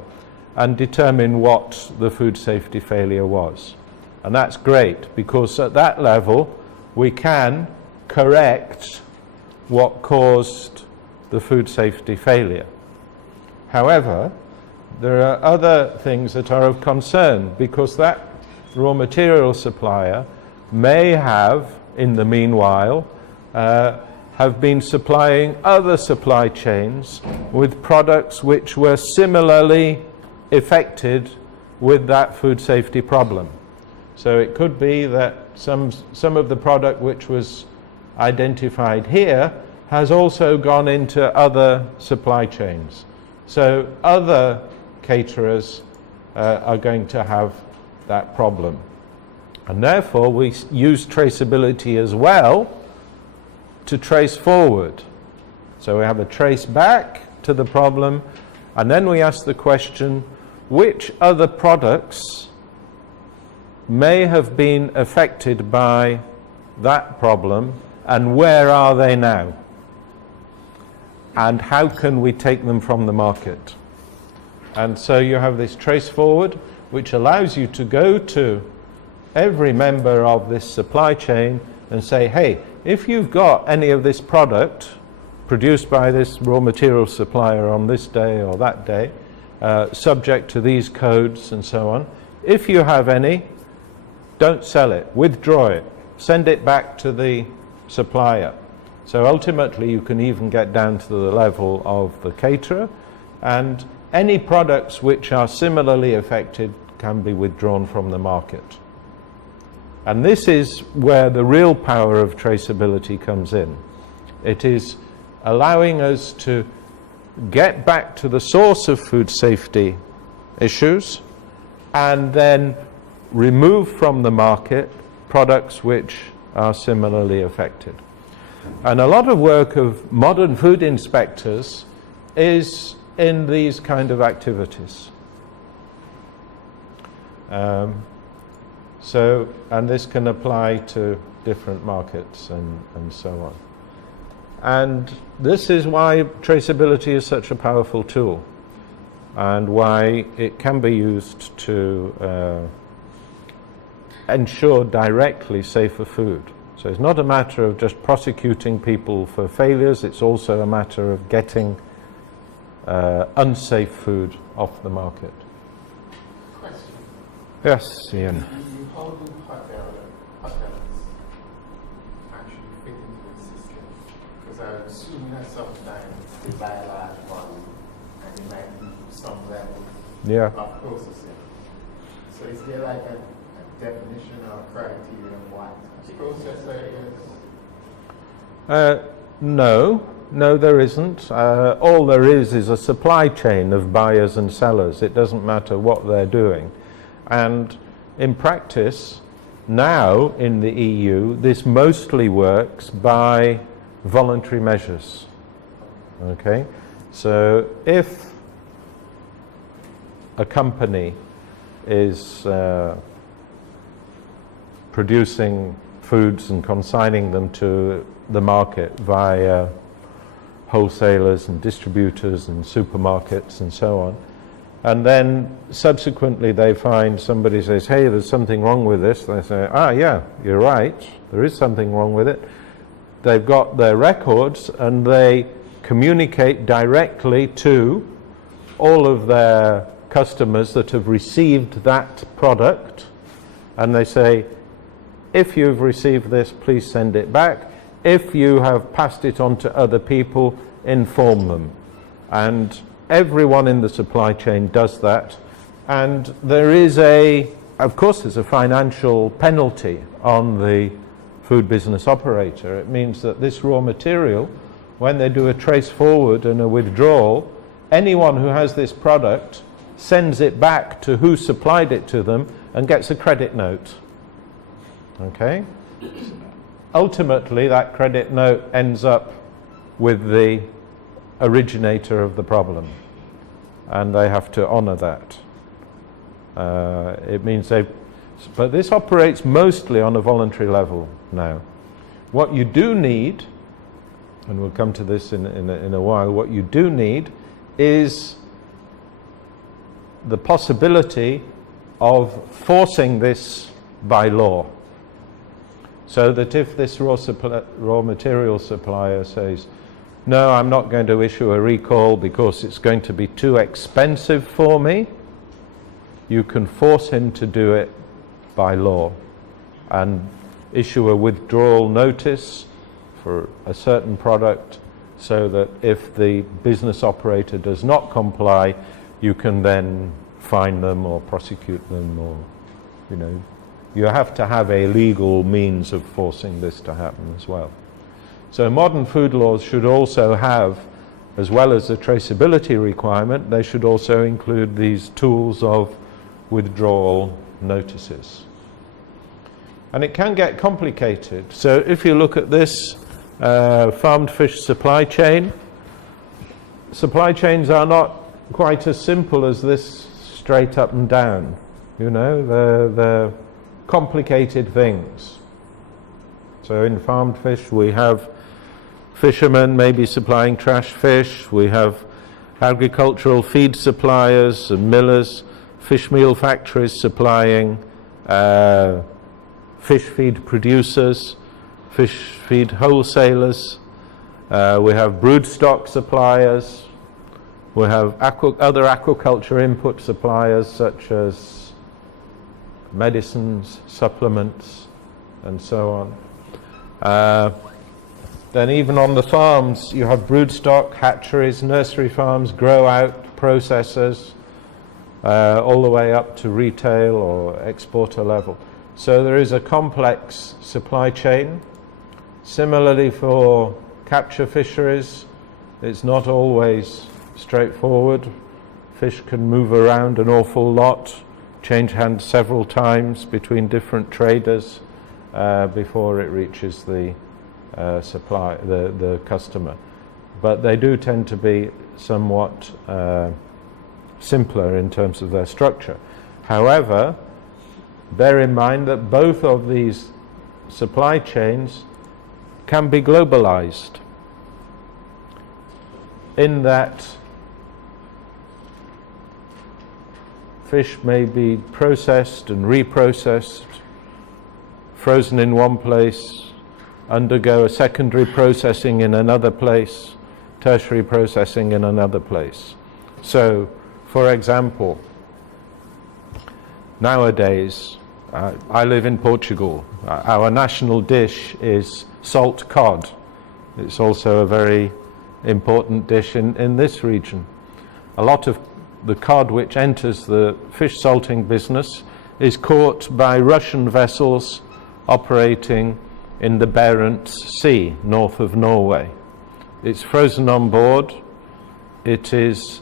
and determine what the food safety failure was. And that's great, because at that level we can correct what caused the food safety failure. However, there are other things that are of concern, because that raw material supplier may have, in the meanwhile, have been supplying other supply chains with products which were similarly affected with that food safety problem. So it could be that some of the product which was identified here has also gone into other supply chains. So other caterers are going to have that problem. And therefore we use traceability as well to trace forward. So we have a trace back to the problem, and then we ask the question, which other products may have been affected by that problem, and where are they now? And how can we take them from the market? And so you have this trace forward, which allows you to go to every member of this supply chain and say, hey, if you've got any of this product produced by this raw material supplier on this day or that day, subject to these codes and so on, if you have any, don't sell it, withdraw it, send it back to the supplier. So ultimately you can even get down to the level of the caterer, and any products which are similarly affected can be withdrawn from the market. And this is where the real power of traceability comes in. It is allowing us to get back to the source of food safety issues and then remove from the market products which are similarly affected. And a lot of work of modern food inspectors is in these kind of activities. And this can apply to different markets and so on. And this is why traceability is such a powerful tool, and why it can be used to ensure directly safer food. So it's not a matter of just prosecuting people for failures, it's also a matter of getting unsafe food off the market. Question. Yes, Ian. How do hotels actually fit into the system? Because I'm assuming that sometimes they buy a large volume and they might do some level Yeah. of processing. So is there like a definition or criteria of what processor is? No, there isn't. All there is a supply chain of buyers and sellers. It doesn't matter what they're doing. And in practice, now in the EU, this mostly works by voluntary measures. Okay? So if a company is producing foods and consigning them to the market via wholesalers and distributors and supermarkets and so on, and then subsequently they find somebody says, hey, there's something wrong with this. They say, yeah, you're right, there is something wrong with it. They've got their records and they communicate directly to all of their customers that have received that product, and they say, if you've received this, please send it back. If you have passed it on to other people, inform them. And everyone in the supply chain does that. And there is of course, there's a financial penalty on the food business operator. It means that this raw material, when they do a trace forward and a withdrawal, anyone who has this product sends it back to who supplied it to them and gets a credit note. Okay? Ultimately, that credit note ends up with the originator of the problem, and they have to honour that. It means but this operates mostly on a voluntary level now. What you do need, and we'll come to this in a while, what you do need is the possibility of forcing this by law. So that if this raw material supplier says, no, I'm not going to issue a recall because it's going to be too expensive for me, you can force him to do it by law and issue a withdrawal notice for a certain product, so that if the business operator does not comply, you can then fine them or prosecute them, or, you have to have a legal means of forcing this to happen as well. So modern food laws should also have, as well as the traceability requirement, they should also include these tools of withdrawal notices. And it can get complicated. So if you look at this farmed fish supply chain, supply chains are not quite as simple as this straight up and down. They're complicated things. So in farmed fish we have fishermen maybe supplying trash fish, we have agricultural feed suppliers and millers, fish meal factories supplying fish feed producers, fish feed wholesalers, we have broodstock suppliers, we have other aquaculture input suppliers such as medicines, supplements, and so on. Then even on the farms, you have broodstock, hatcheries, nursery farms, grow-out, processors, all the way up to retail or exporter level. So there is a complex supply chain. Similarly for capture fisheries, it's not always straightforward. Fish can move around an awful lot, change hands several times between different traders before it reaches the the customer. But they do tend to be somewhat simpler in terms of their structure. However, bear in mind that both of these supply chains can be globalized, in that fish may be processed and reprocessed frozen in one place, undergo a secondary processing in another place, tertiary processing in another place. So, for example, nowadays, I live in Portugal. Our national dish is salt cod. It's also a very important dish in this region. A lot of the cod which enters the fish salting business is caught by Russian vessels operating in the Barents Sea, north of Norway. It's frozen on board. It is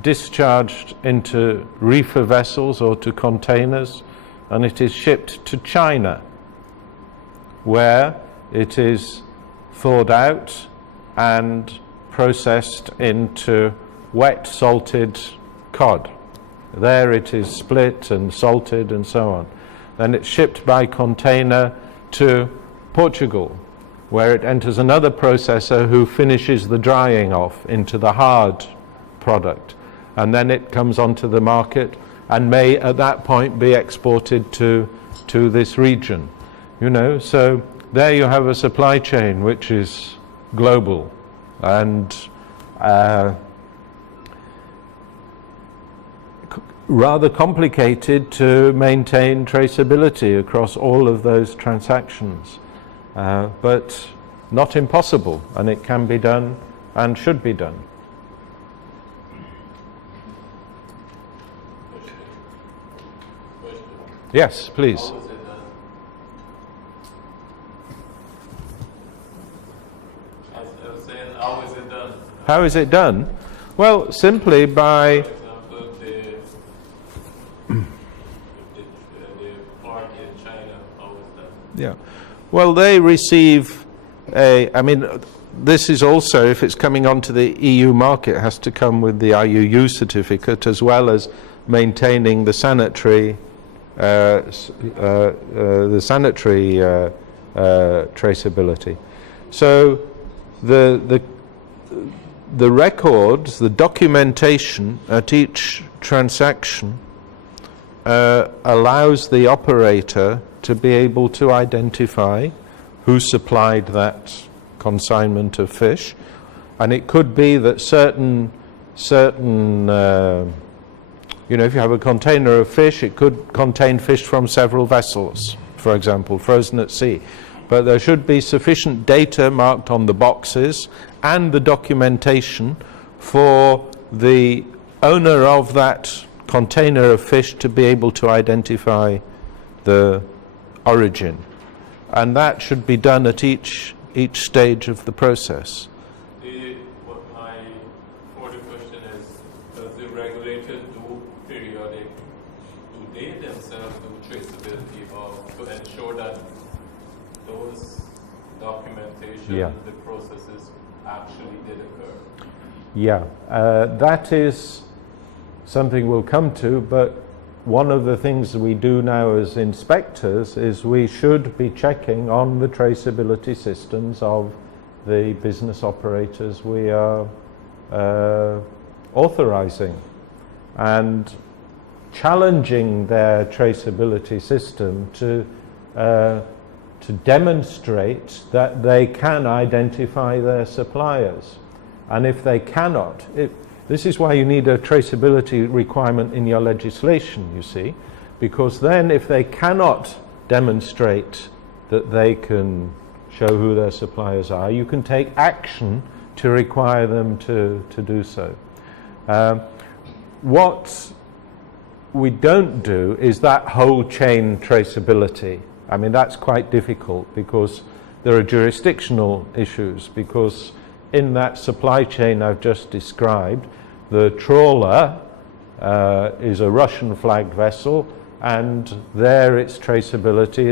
discharged into reefer vessels or to containers, and it is shipped to China, where it is thawed out and processed into wet salted cod. There it is split and salted and so on. Then it's shipped by container to Portugal, where it enters another processor who finishes the drying off into the hard product. And then it comes onto the market and may at that point be exported to this region. You know, so there you have a supply chain which is global and rather complicated to maintain traceability across all of those transactions, but not impossible, and it can be done and should be done. Yes, please. How is it done? I was saying, how is it done? How is it done? Well, simply by... For example, the park in China, how is that? Yeah. Well, they receive I mean, this is also, if it's coming onto the EU market, it has to come with the IUU certificate, as well as maintaining the sanitary traceability. So the records, the documentation at each transaction allows the operator to be able to identify who supplied that consignment of fish, and it could be that certain you know, if you have a container of fish, it could contain fish from several vessels, for example, frozen at sea. But there should be sufficient data marked on the boxes and the documentation for the owner of that container of fish to be able to identify the origin. And that should be done at each stage of the process. My further question is, does the regulator do periodic, do they themselves do traceability to ensure that those documentation, the processes actually did occur? Yeah, that is something we'll come to, but one of the things we do now as inspectors is we should be checking on the traceability systems of the business operators we are authorizing, and challenging their traceability system to demonstrate that they can identify their suppliers. And if they cannot, this is why you need a traceability requirement in your legislation, you see, because then if they cannot demonstrate that they can show who their suppliers are, you can take action to require them to do so. What we don't do is that whole chain traceability. I mean, that's quite difficult because there are jurisdictional issues, because in that supply chain I've just described, the trawler is a Russian flagged vessel, and there its traceability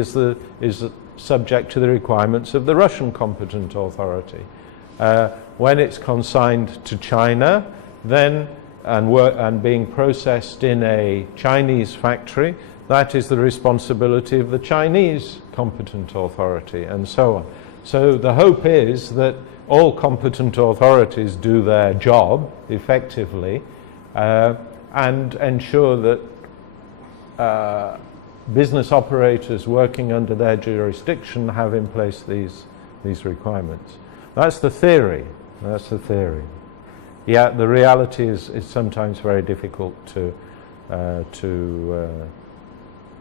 is subject to the requirements of the Russian competent authority. When it's consigned to China, then and being processed in a Chinese factory, that is the responsibility of the Chinese competent authority, and so on. So the hope is that all competent authorities do their job effectively and ensure that business operators working under their jurisdiction have in place these requirements. That's the theory. That's the theory. Yeah, the reality is sometimes very difficult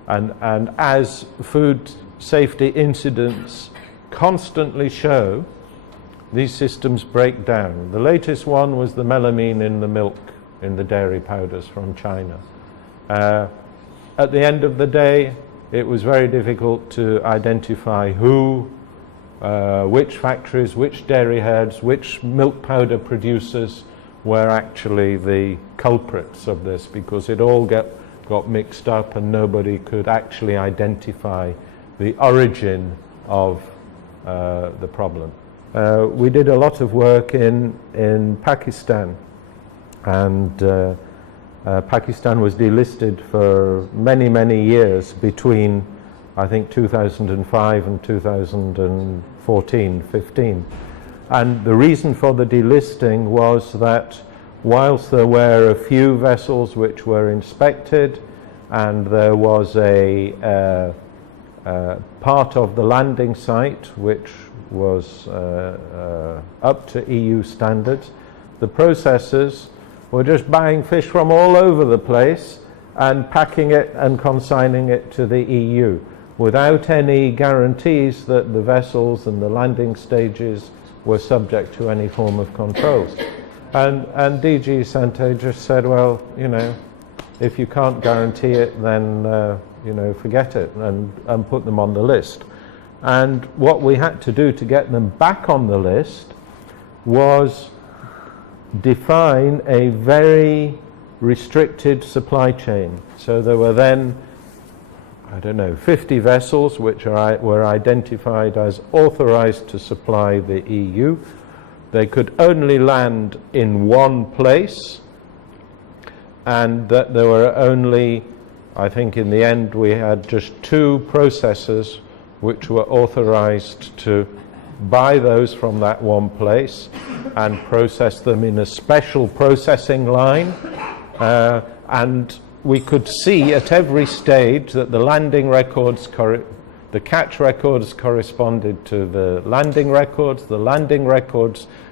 and as food safety incidents constantly show, these systems break down. The latest one was the melamine in the milk, in the dairy powders from China. At the end of the day, it was very difficult to identify which factories, which dairy herds, which milk powder producers were actually the culprits of this, because it all got mixed up and nobody could actually identify the origin of the problem. We did a lot of work in Pakistan, and Pakistan was delisted for many, many years between, I think, 2005 and 2014-15. And the reason for the delisting was that whilst there were a few vessels which were inspected, and there was a part of the landing site which was up to EU standards, the processors were just buying fish from all over the place and packing it and consigning it to the EU without any guarantees that the vessels and the landing stages were subject to any form of controls. And DG Sante just said, well, you know, if you can't guarantee it, then you know, forget it, and put them on the list. And what we had to do to get them back on the list was define a very restricted supply chain. So there were then, I don't know, 50 vessels which were identified as authorized to supply the EU. They could only land in one place, and that there were only, I think in the end we had just 2 processors which were authorized to buy those from that one place and process them in a special processing line. And we could see at every stage that the landing records, the catch records corresponded to the landing records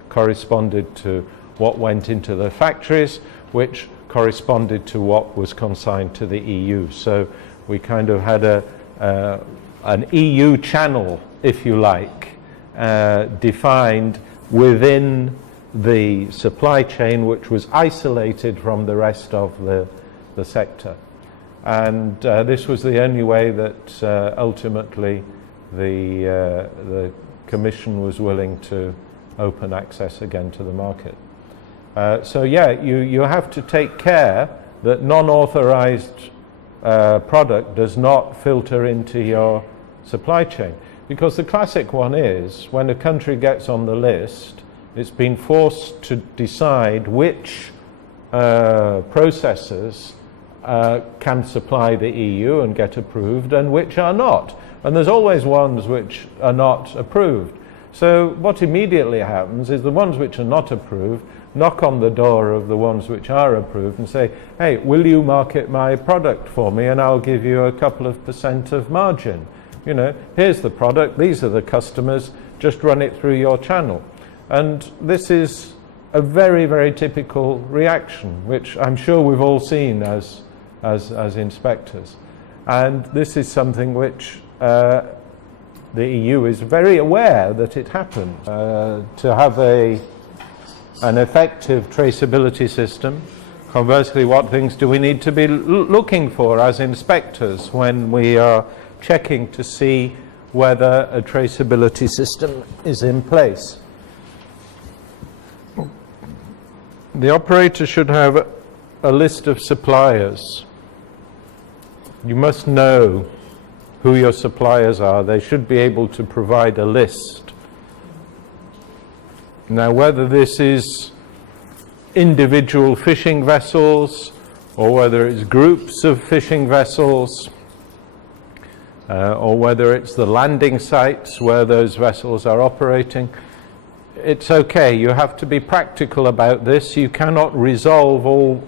corresponded to what went into the factories, which corresponded to what was consigned to the EU. So we kind of had an EU channel, if you like, defined within the supply chain, which was isolated from the rest of the sector. And this was the only way that ultimately the Commission was willing to open access again to the market. So yeah, you have to take care that non-authorized product does not filter into your supply chain. Because the classic one is, when a country gets on the list, it's been forced to decide which processors can supply the EU and get approved and which are not. And there's always ones which are not approved. So what immediately happens is the ones which are not approved knock on the door of the ones which are approved and say, hey, will you market my product for me and I'll give you a couple of % of margin. You know, here's the product, these are the customers, just run it through your channel. And this is a very, very typical reaction, which I'm sure we've all seen as inspectors. And this is something which the EU is very aware that it happened. To have an effective traceability system, conversely, what things do we need to be looking for as inspectors when we are checking to see whether a traceability system is in place? The operator should have a list of suppliers. You must know who your suppliers are. They should be able to provide a list. Now, whether this is individual fishing vessels or whether it's groups of fishing vessels, or whether it's the landing sites where those vessels are operating, it's okay. You have to be practical about this. You cannot resolve all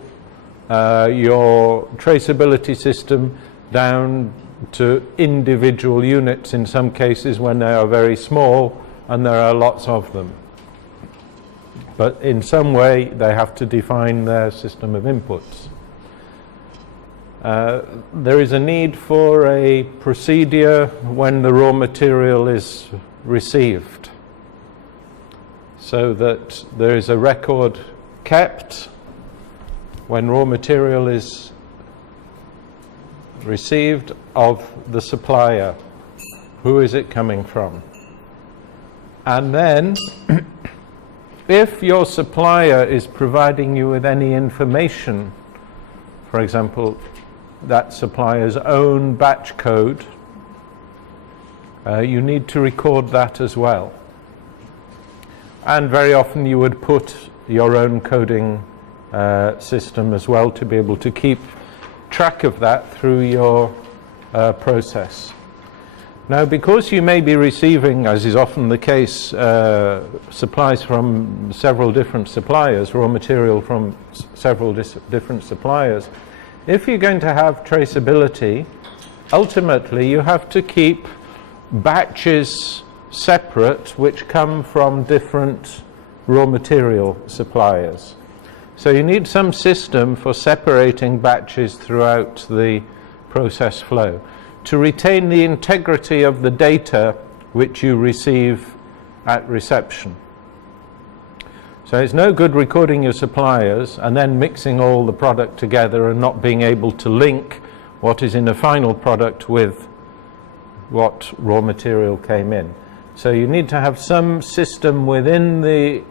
your traceability system down to individual units in some cases when they are very small and there are lots of them. But in some way they have to define their system of inputs. There is a need for a procedure when the raw material is received, so that there is a record kept when raw material is received of the supplier. Who is it coming from? And then if your supplier is providing you with any information, for example, that supplier's own batch code, you need to record that as well. And very often you would put your own coding system as well to be able to keep track of that through your process. Now, because you may be receiving, as is often the case, supplies from several different suppliers, raw material from several different suppliers, if you're going to have traceability, ultimately you have to keep batches separate which come from different raw material suppliers. So you need some system for separating batches throughout the process flow to retain the integrity of the data which you receive at reception. So it's no good recording your suppliers and then mixing all the product together and not being able to link what is in a final product with what raw material came in. So you need to have some system within the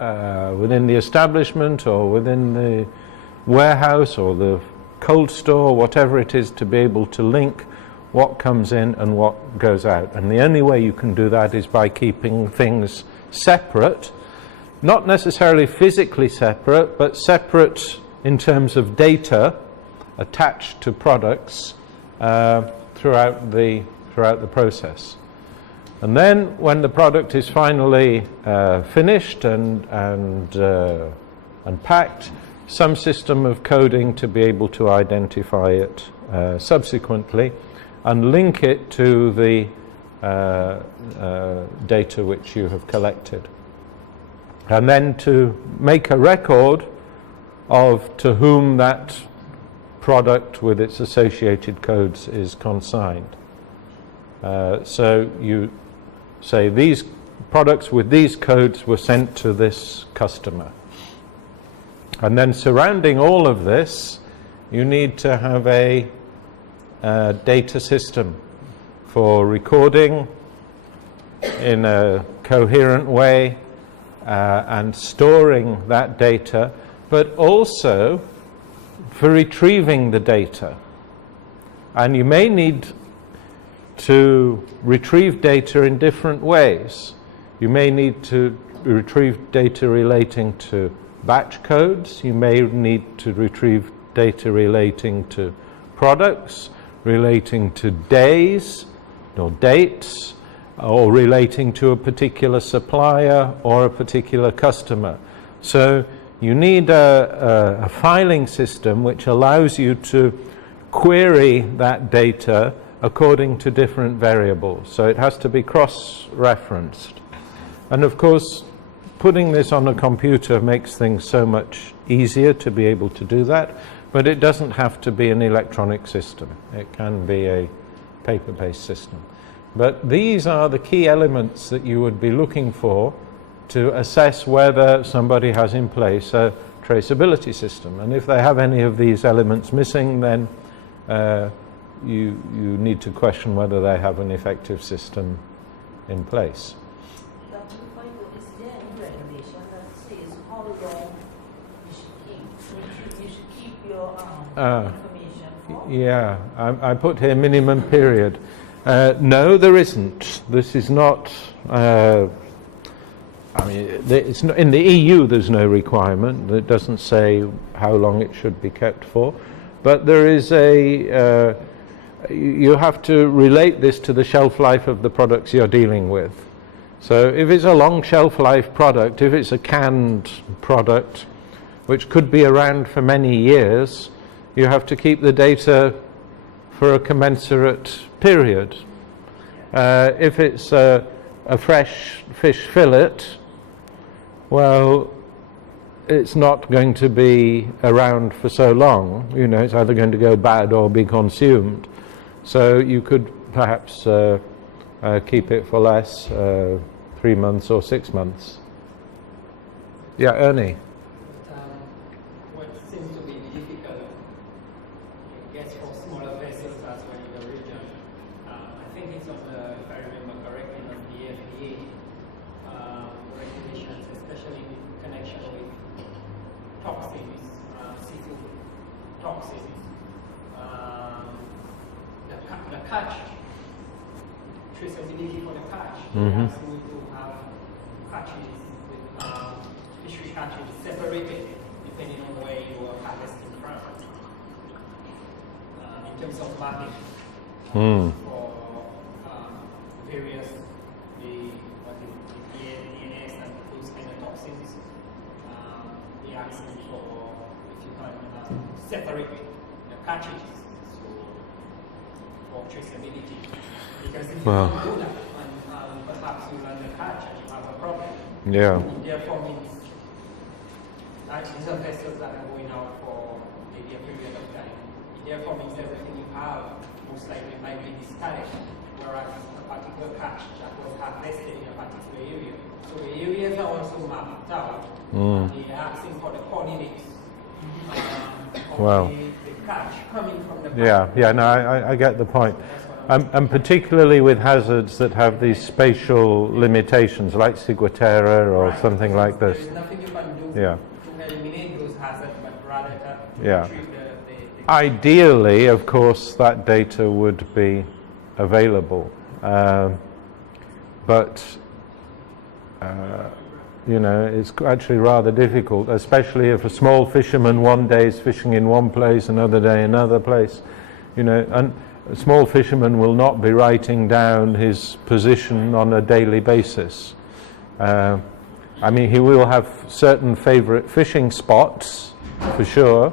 establishment or within the warehouse or the cold store, whatever it is, to be able to link what comes in and what goes out. And the only way you can do that is by keeping things separate, not necessarily physically separate, but separate in terms of data attached to products throughout the process. And then when the product is finally finished and packed, some system of coding to be able to identify it subsequently and link it to the data which you have collected. And then to make a record of to whom that product with its associated codes is consigned. So you say these products with these codes were sent to this customer. And then surrounding all of this, you need to have a data system for recording in a coherent way and storing that data, but also for retrieving the data. And you may need to retrieve data in different ways. You may need to retrieve data relating to batch codes. You may need to retrieve data relating to products, relating to days or dates, or relating to a particular supplier or a particular customer. So you need a filing system which allows you to query that data according to different variables. So it has to be cross-referenced. And of course, putting this on a computer makes things so much easier to be able to do that, but it doesn't have to be an electronic system. It can be a paper-based system. But these are the key elements that you would be looking for to assess whether somebody has in place a traceability system. And if they have any of these elements missing, then you need to question whether they have an effective system in place. Dr. Is there any regulation that says how long you should keep your information for? Yeah, I put here minimum period. No, there isn't. This is not. It's not, in the EU there's no requirement. It doesn't say how long it should be kept for, but there is a. You have to relate this to the shelf life of the products you're dealing with. So if it's a long shelf life product, if it's a canned product, which could be around for many years, you have to keep the data for a commensurate period. If it's a fresh fish fillet, well, it's not going to be around for so long. You know, it's either going to go bad or be consumed. So you could perhaps keep it for less, 3 months or 6 months. Yeah, Ernie. What seems to be difficult, I guess, for smaller vessels as well in the region, I think it's on the, if I remember correctly, on the FDA regulations, especially in connection with toxins, seafood toxins. The catch, traceability for the catch, Mm-hmm. asks me to have catches with fishery catches separated depending on where you are harvesting from. In terms of mapping for various the DNS and those kind of toxins, they ask me for if you can separate the catches for traceability. Because if you don't do that, and perhaps you run the catch and you have a problem. Yeah. It therefore means that these are vessels that are going out for maybe a period of time. It therefore means everything you have most likely might be discarded, whereas a particular catch that was harvested in a particular area. So the areas are also mapped out, and they are asking for the coordinates of Wow. the catch coming from the Yeah, no, I get the point. And particularly with hazards that have these spatial limitations, like ciguatera or something like this. There's nothing you can do Yeah. to eliminate those hazards, but rather to Yeah. treat the Ideally, of course, that data would be available. But you know, it's actually rather difficult, especially if a small fisherman one day is fishing in one place, another day another place. You know, and a small fisherman will not be writing down his position on a daily basis. I mean, he will have certain favourite fishing spots, for sure,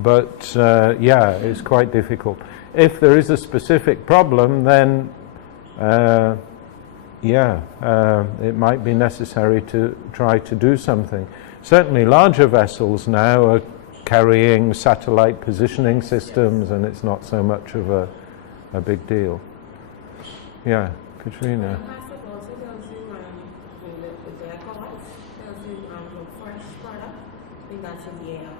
but yeah, it's quite difficult. If there is a specific problem, then it might be necessary to try to do something. Certainly larger vessels now are carrying satellite positioning systems, and it's not so much of a big deal. Yeah, Katrina. Plastic also goes in with the alcohols, goes in fresh product. I think that's in the air.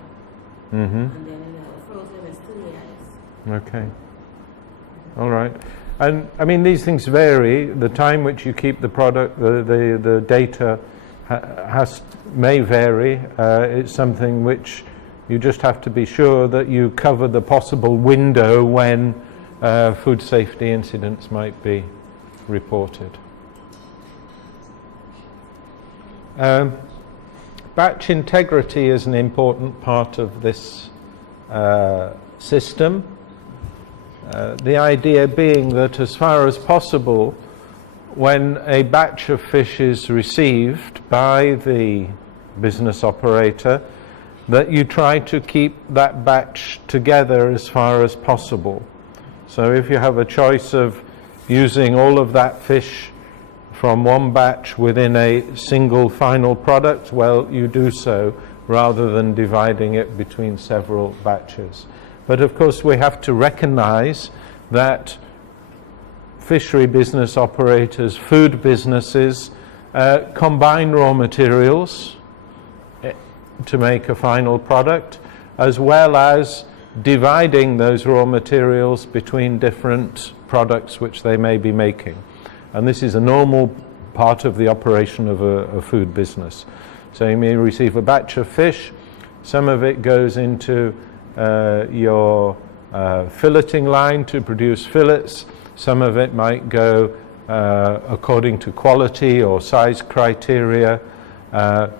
Mm-hmm. And then in the frozen is 2 years. Okay. All right. And I mean, these things vary. The time which you keep the product, the data may vary. It's something which you just have to be sure that you cover the possible window when food safety incidents might be reported. Batch integrity is an important part of this system. The idea being that as far as possible, when a batch of fish is received by the business operator, that you try to keep that batch together as far as possible. So if you have a choice of using all of that fish from one batch within a single final product, well, you do so rather than dividing it between several batches. But of course we have to recognize that fishery business operators, food businesses, combine raw materials to make a final product, as well as dividing those raw materials between different products which they may be making. And this is a normal part of the operation of a food business. So you may receive a batch of fish, some of it goes into your filleting line to produce fillets, some of it might go according to quality or size criteria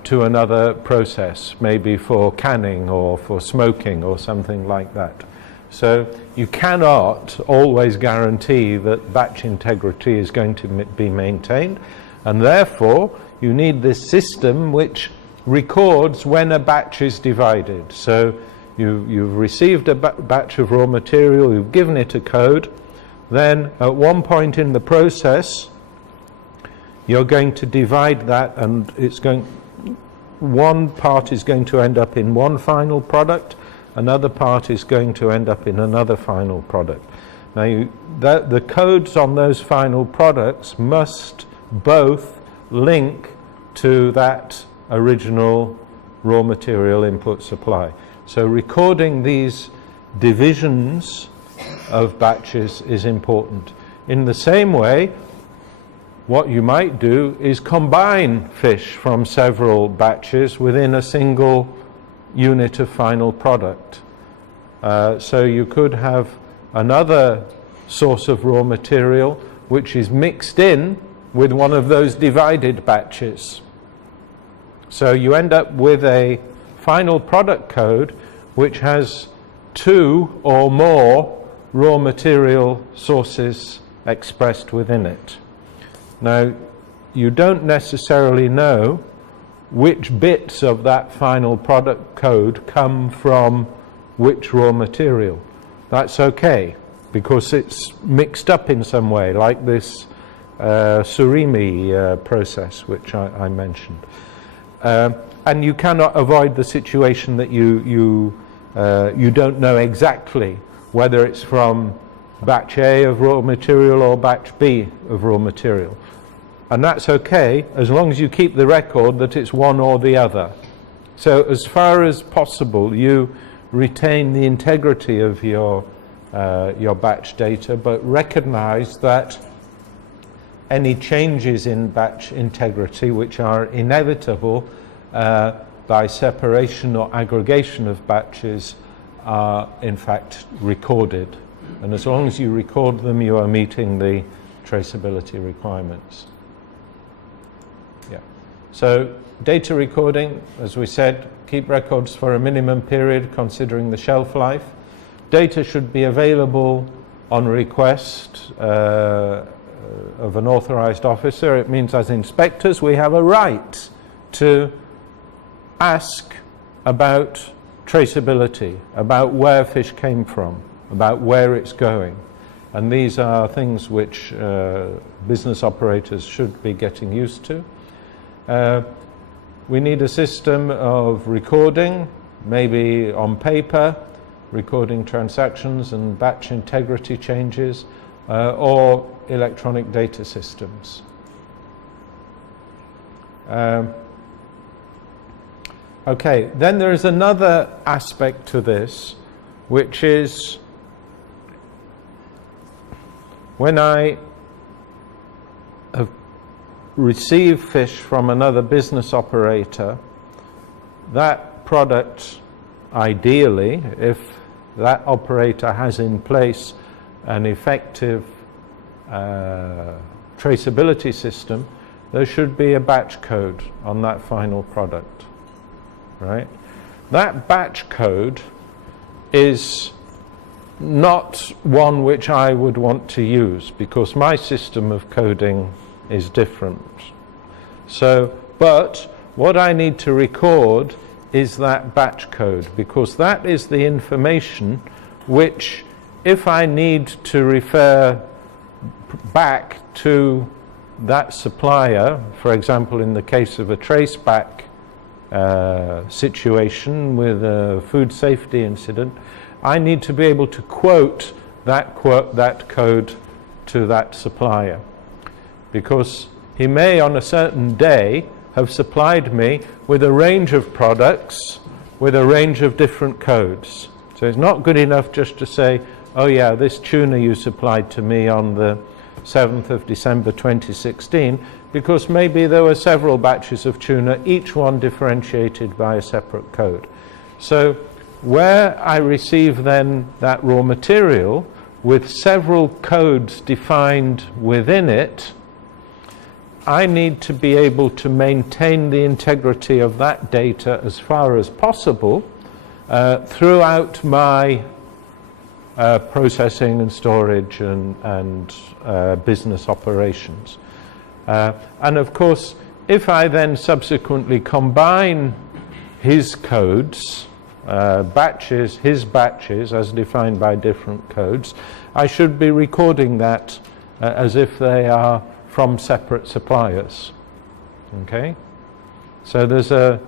to another process, maybe for canning or for smoking or something like that. So you cannot always guarantee that batch integrity is going to be maintained, and therefore you need this system which records when a batch is divided. So You've received a batch of raw material, you've given it a code, then at one point in the process, you're going to divide that, and one part is going to end up in one final product, another part is going to end up in another final product. Now, the codes on those final products must both link to that original raw material input supply. So recording these divisions of batches is important. In the same way, what you might do is combine fish from several batches within a single unit of final product. So you could have another source of raw material which is mixed in with one of those divided batches. So you end up with a final product code which has two or more raw material sources expressed within it. Now, you don't necessarily know which bits of that final product code come from which raw material. That's okay, because it's mixed up in some way, like this surimi process which I mentioned. And you cannot avoid the situation that you don't know exactly whether it's from batch A of raw material or batch B of raw material. And that's okay as long as you keep the record that it's one or the other. So as far as possible, you retain the integrity of your batch data, but recognize that any changes in batch integrity, which are inevitable by separation or aggregation of batches, are in fact recorded. And as long as you record them, you are meeting the traceability requirements. Yeah. So data recording, as we said, keep records for a minimum period considering the shelf life. Data should be available on request of an authorized officer. It means as inspectors we have a right to ask about traceability, about where fish came from, about where it's going. And these are things which business operators should be getting used to. We need a system of recording, maybe on paper, recording transactions and batch integrity changes, or electronic data systems. Okay, then there is another aspect to this, which is when I have received fish from another business operator, that product, ideally, if that operator has in place an effective traceability system, there should be a batch code on that final product, right? That batch code is not one which I would want to use because my system of coding is different. So, but what I need to record is that batch code, because that is the information which, if I need to refer back to that supplier, for example in the case of a traceback situation with a food safety incident, I need to be able to quote that code to that supplier, because he may on a certain day have supplied me with a range of products with a range of different codes. So it's not good enough just to say, oh yeah, this tuna you supplied to me on the 7th of December 2016, because maybe there were several batches of tuna, each one differentiated by a separate code. So where I receive then that raw material with several codes defined within it, I need to be able to maintain the integrity of that data as far as possible throughout my processing and storage and business operations. And of course, if I then subsequently combine his codes batches, his batches, as defined by different codes, I should be recording that as if they are from separate suppliers. Okay? So there's a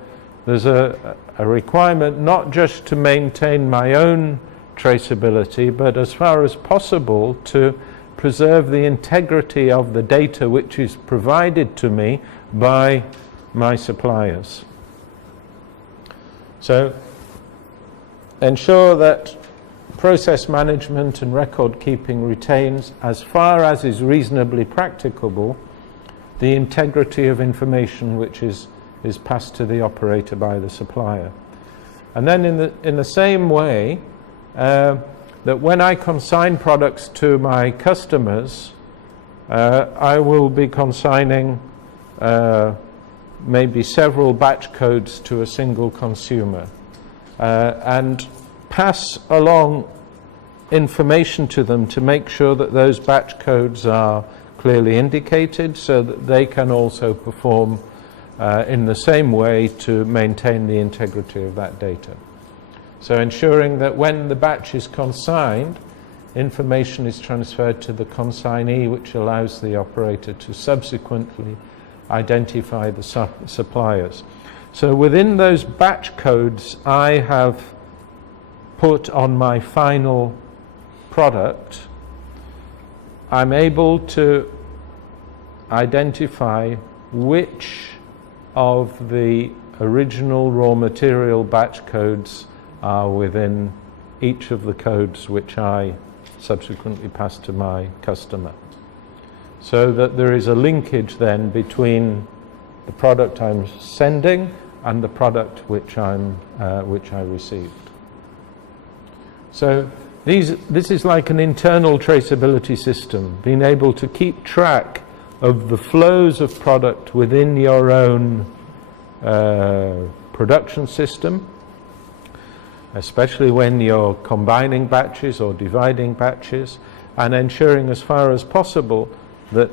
requirement not just to maintain my own traceability, but as far as possible to preserve the integrity of the data which is provided to me by my suppliers. So ensure that process management and record keeping retains, as far as is reasonably practicable, the integrity of information which is passed to the operator by the supplier. And then in the same way, that when I consign products to my customers, I will be consigning maybe several batch codes to a single consumer, and pass along information to them to make sure that those batch codes are clearly indicated, so that they can also perform in the same way to maintain the integrity of that data. So ensuring that when the batch is consigned, information is transferred to the consignee, which allows the operator to subsequently identify the suppliers. So within those batch codes, I have put on my final product, I'm able to identify which of the original raw material batch codes are within each of the codes which I subsequently pass to my customer. So that there is a linkage then between the product I'm sending and the product which I received. So this is like an internal traceability system, being able to keep track of the flows of product within your own production system, especially when you're combining batches or dividing batches, and ensuring as far as possible that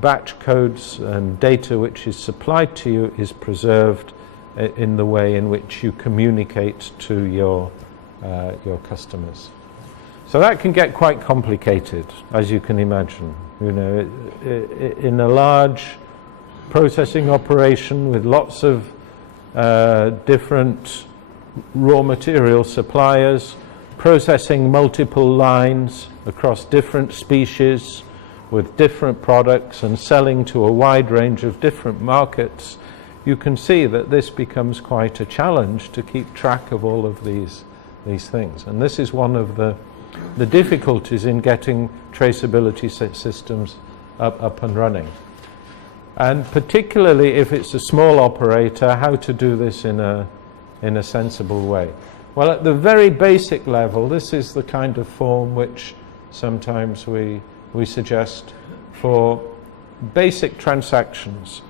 batch codes and data which is supplied to you is preserved in the way in which you communicate to your customers. So that can get quite complicated, as you can imagine. You know, in a large processing operation with lots of different raw material suppliers, processing multiple lines across different species with different products and selling to a wide range of different markets, you can see that this becomes quite a challenge to keep track of all of these things. And this is one of the difficulties in getting traceability systems up and running. And particularly if it's a small operator, how to do this in a sensible way. Well, at the very basic level, this is the kind of form which sometimes we suggest for basic transactions.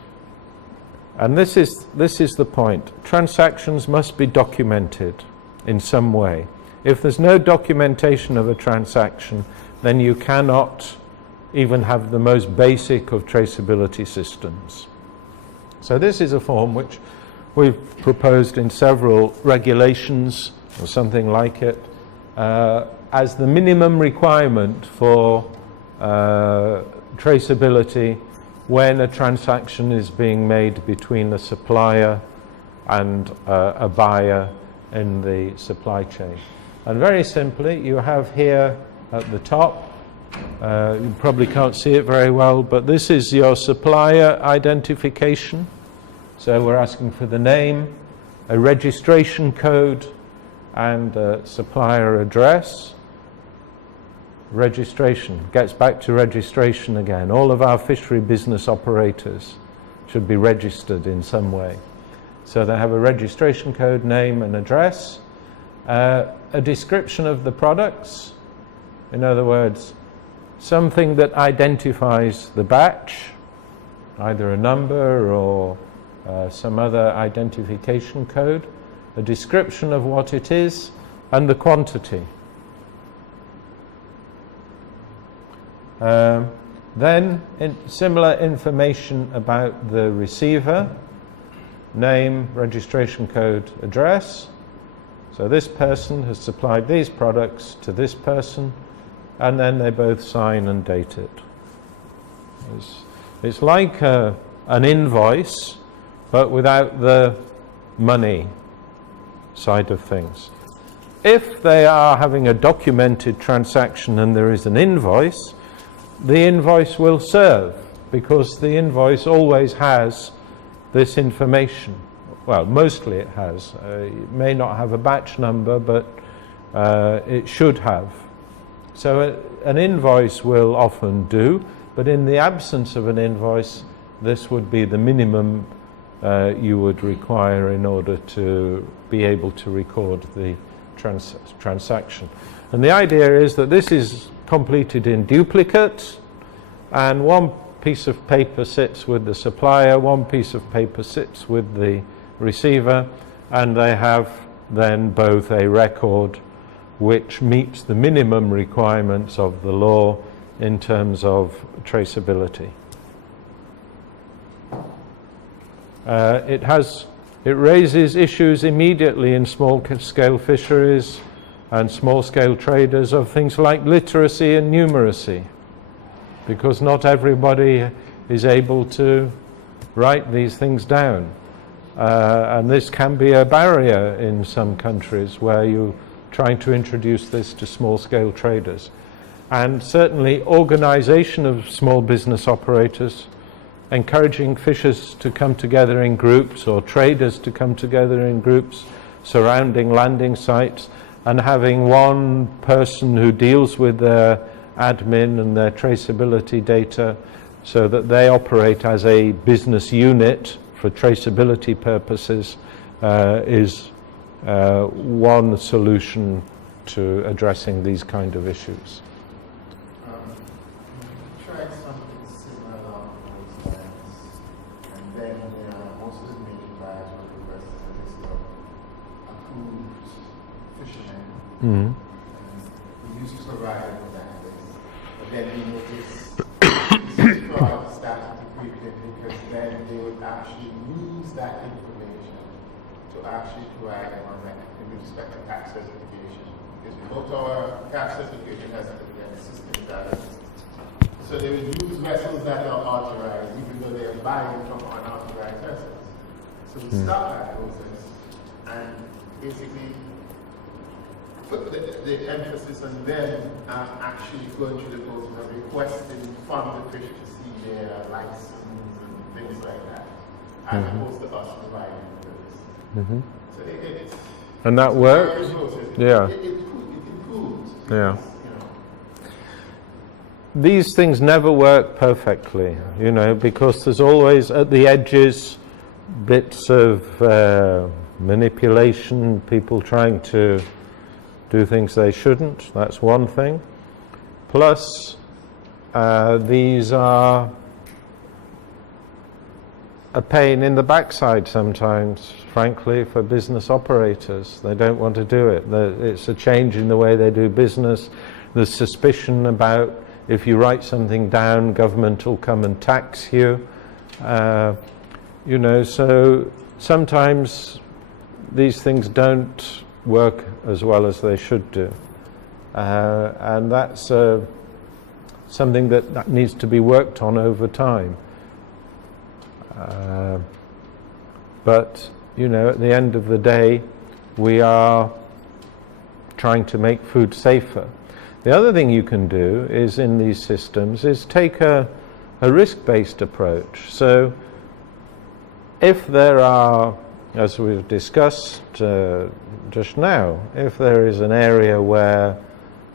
And this is the point. Transactions must be documented in some way. If there's no documentation of a transaction, then you cannot even have the most basic of traceability systems. So this is a form which we've proposed in several regulations or something like it as the minimum requirement for traceability when a transaction is being made between a supplier and a buyer in the supply chain. And very simply, you have here at the top, you probably can't see it very well, but this is your supplier identification. So we're asking for the name, a registration code, and a supplier address. Registration gets back to registration again. All of our fishery business operators should be registered in some way. So they have a registration code, name and address, a description of the products, in other words, something that identifies the batch, either a number or some other identification code, a description of what it is, and the quantity. Then similar information about the receiver, name, registration code, address, So this person has supplied these products to this person, and then they both sign and date it. It's like an invoice, but without the money side of things. If they are having a documented transaction and there is an invoice, the invoice will serve, because the invoice always has this information. Well, mostly it has. It may not have a batch number, but it should have. So an invoice will often do, but in the absence of an invoice, this would be the minimum you would require in order to be able to record the transaction. And the idea is that this is completed in duplicate, and one piece of paper sits with the supplier, one piece of paper sits with the receiver, and they have then both a record which meets the minimum requirements of the law in terms of traceability. It raises issues immediately in small-scale fisheries and small-scale traders of things like literacy and numeracy, because not everybody is able to write these things down. And this can be a barrier in some countries where you're trying to introduce this to small-scale traders. And certainly organisation of small business operators, encouraging fishers to come together in groups or traders to come together in groups surrounding landing sites, and having one person who deals with their admin and their traceability data so that they operate as a business unit for traceability purposes is one solution to addressing these kind of issues. Tried something similar along those lines, and then most of the major buyers were requesting a list of approved fishermen. Mm-hmm. We used to provide them with that list, but then we noticed this fraud started to creep in, because then they would actually use that information to actually provide them on that with respect to tax certification. Because we know our tax certification has to be a system data. So they would use vessels that are authorized, even though they are buying from unauthorized vessels. So we stopped that process and basically put the emphasis on them actually going through the process of requesting from the fish to see their license and things like that, as opposed to us providing those. Mm-hmm. So it's And that works? Yeah. It improves. Yeah. You know. These things never work perfectly, you know, because there's always at the edges bits of manipulation, people trying to do things they shouldn't. That's one thing. Plus, these are a pain in the backside sometimes, frankly, for business operators. They don't want to do it. It's a change in the way they do business. There's suspicion about if you write something down, government will come and tax you. You know, so sometimes these things don't work as well as they should do. And that's something that needs to be worked on over time. But, you know, at the end of the day, we are trying to make food safer. The other thing you can do is in these systems is take a risk-based approach. So if there are, as we've discussed just now, if there is an area where,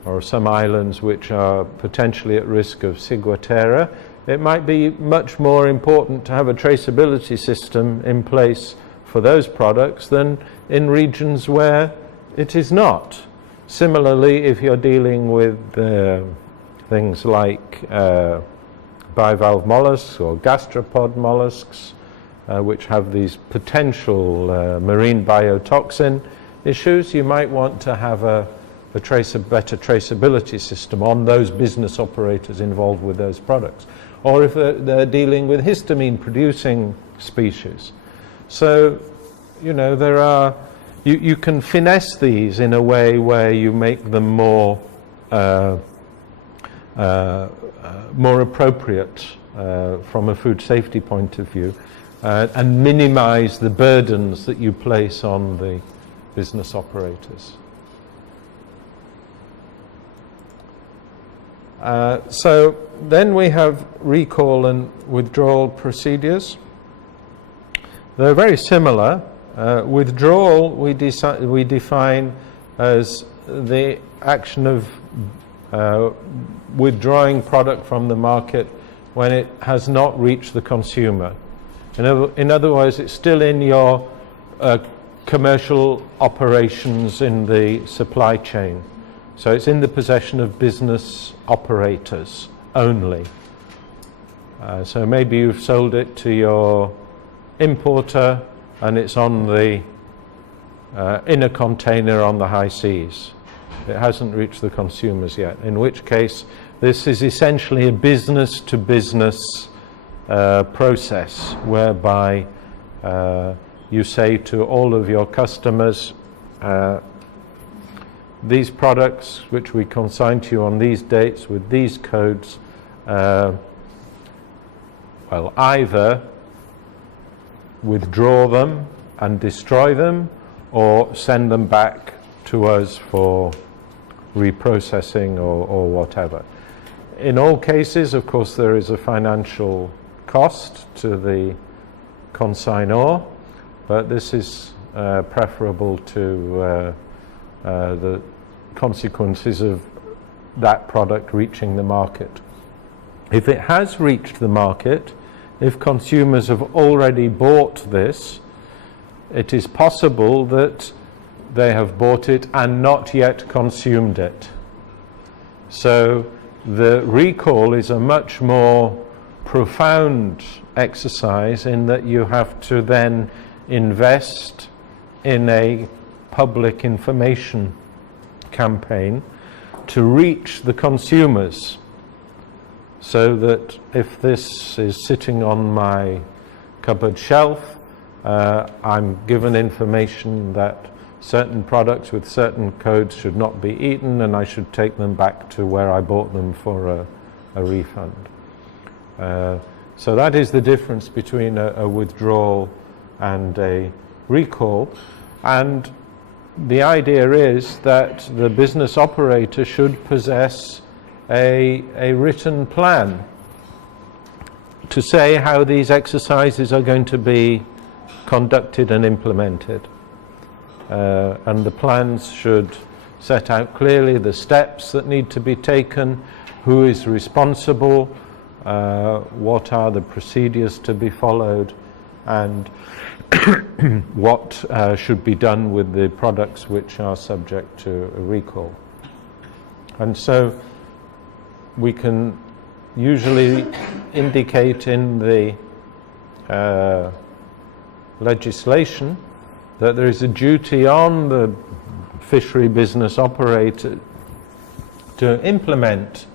or some islands which are potentially at risk of ciguatera, it might be much more important to have a traceability system in place for those products than in regions where it is not. Similarly, if you're dealing with things like bivalve mollusks or gastropod mollusks, which have these potential marine biotoxin issues, you might want to have a better traceability system on those business operators involved with those products. Or if they're dealing with histamine-producing species. So, you know, there are you can finesse these in a way where you make them more appropriate from a food safety point of view, and minimize the burdens that you place on the business operators. So then we have recall and withdrawal procedures. They're very similar. Withdrawal we define as the action of withdrawing product from the market when it has not reached the consumer. In other words, it's still in your commercial operations in the supply chain. So it's in the possession of business operators only. So maybe you've sold it to your importer and it's on the in a container on the high seas. It hasn't reached the consumers yet, in which case this is essentially a business-to-business process whereby you say to all of your customers, these products which we consign to you on these dates with these codes, well, either withdraw them and destroy them or send them back to us for reprocessing or whatever. In all cases, of course, there is a financial cost to the consignor, but this is preferable to the consequences of that product reaching the market. If it has reached the market, if consumers have already bought this, it is possible that they have bought it and not yet consumed it. So the recall is a much more profound exercise in that you have to then invest in a public information campaign to reach the consumers, so that if this is sitting on my cupboard shelf, I'm given information that certain products with certain codes should not be eaten and I should take them back to where I bought them for a refund. So that is the difference between a withdrawal and a recall. And the idea is that the business operator should possess a written plan to say how these exercises are going to be conducted and implemented. And the plans should set out clearly the steps that need to be taken, who is responsible, what are the procedures to be followed, and what should be done with the products which are subject to a recall. And so we can usually indicate in the legislation that there is a duty on the fishery business operator to implement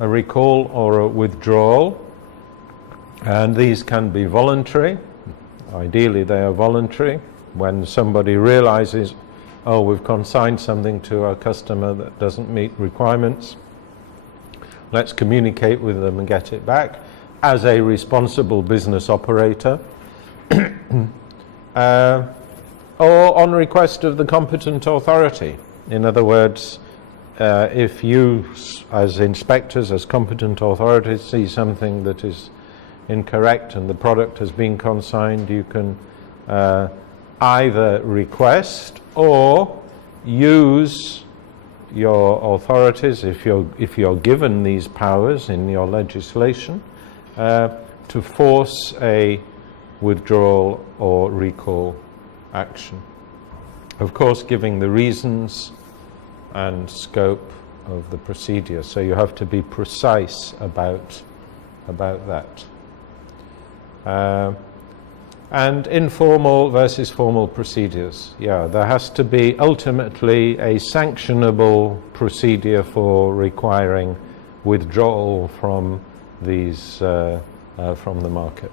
a recall or a withdrawal, and these can be voluntary. Ideally they are voluntary. When somebody realizes, oh, we've consigned something to our customer that doesn't meet requirements, let's communicate with them and get it back as a responsible business operator. Or on request of the competent authority. In other words, if you as inspectors, as competent authorities, see something that is incorrect and the product has been consigned, you can either request or use your authorities, if you're given these powers in your legislation, to force a withdrawal or recall action. Of course, giving the reasons and scope of the procedure. So you have to be precise about that. And informal versus formal procedures. Yeah, there has to be ultimately a sanctionable procedure for requiring withdrawal from these from the market.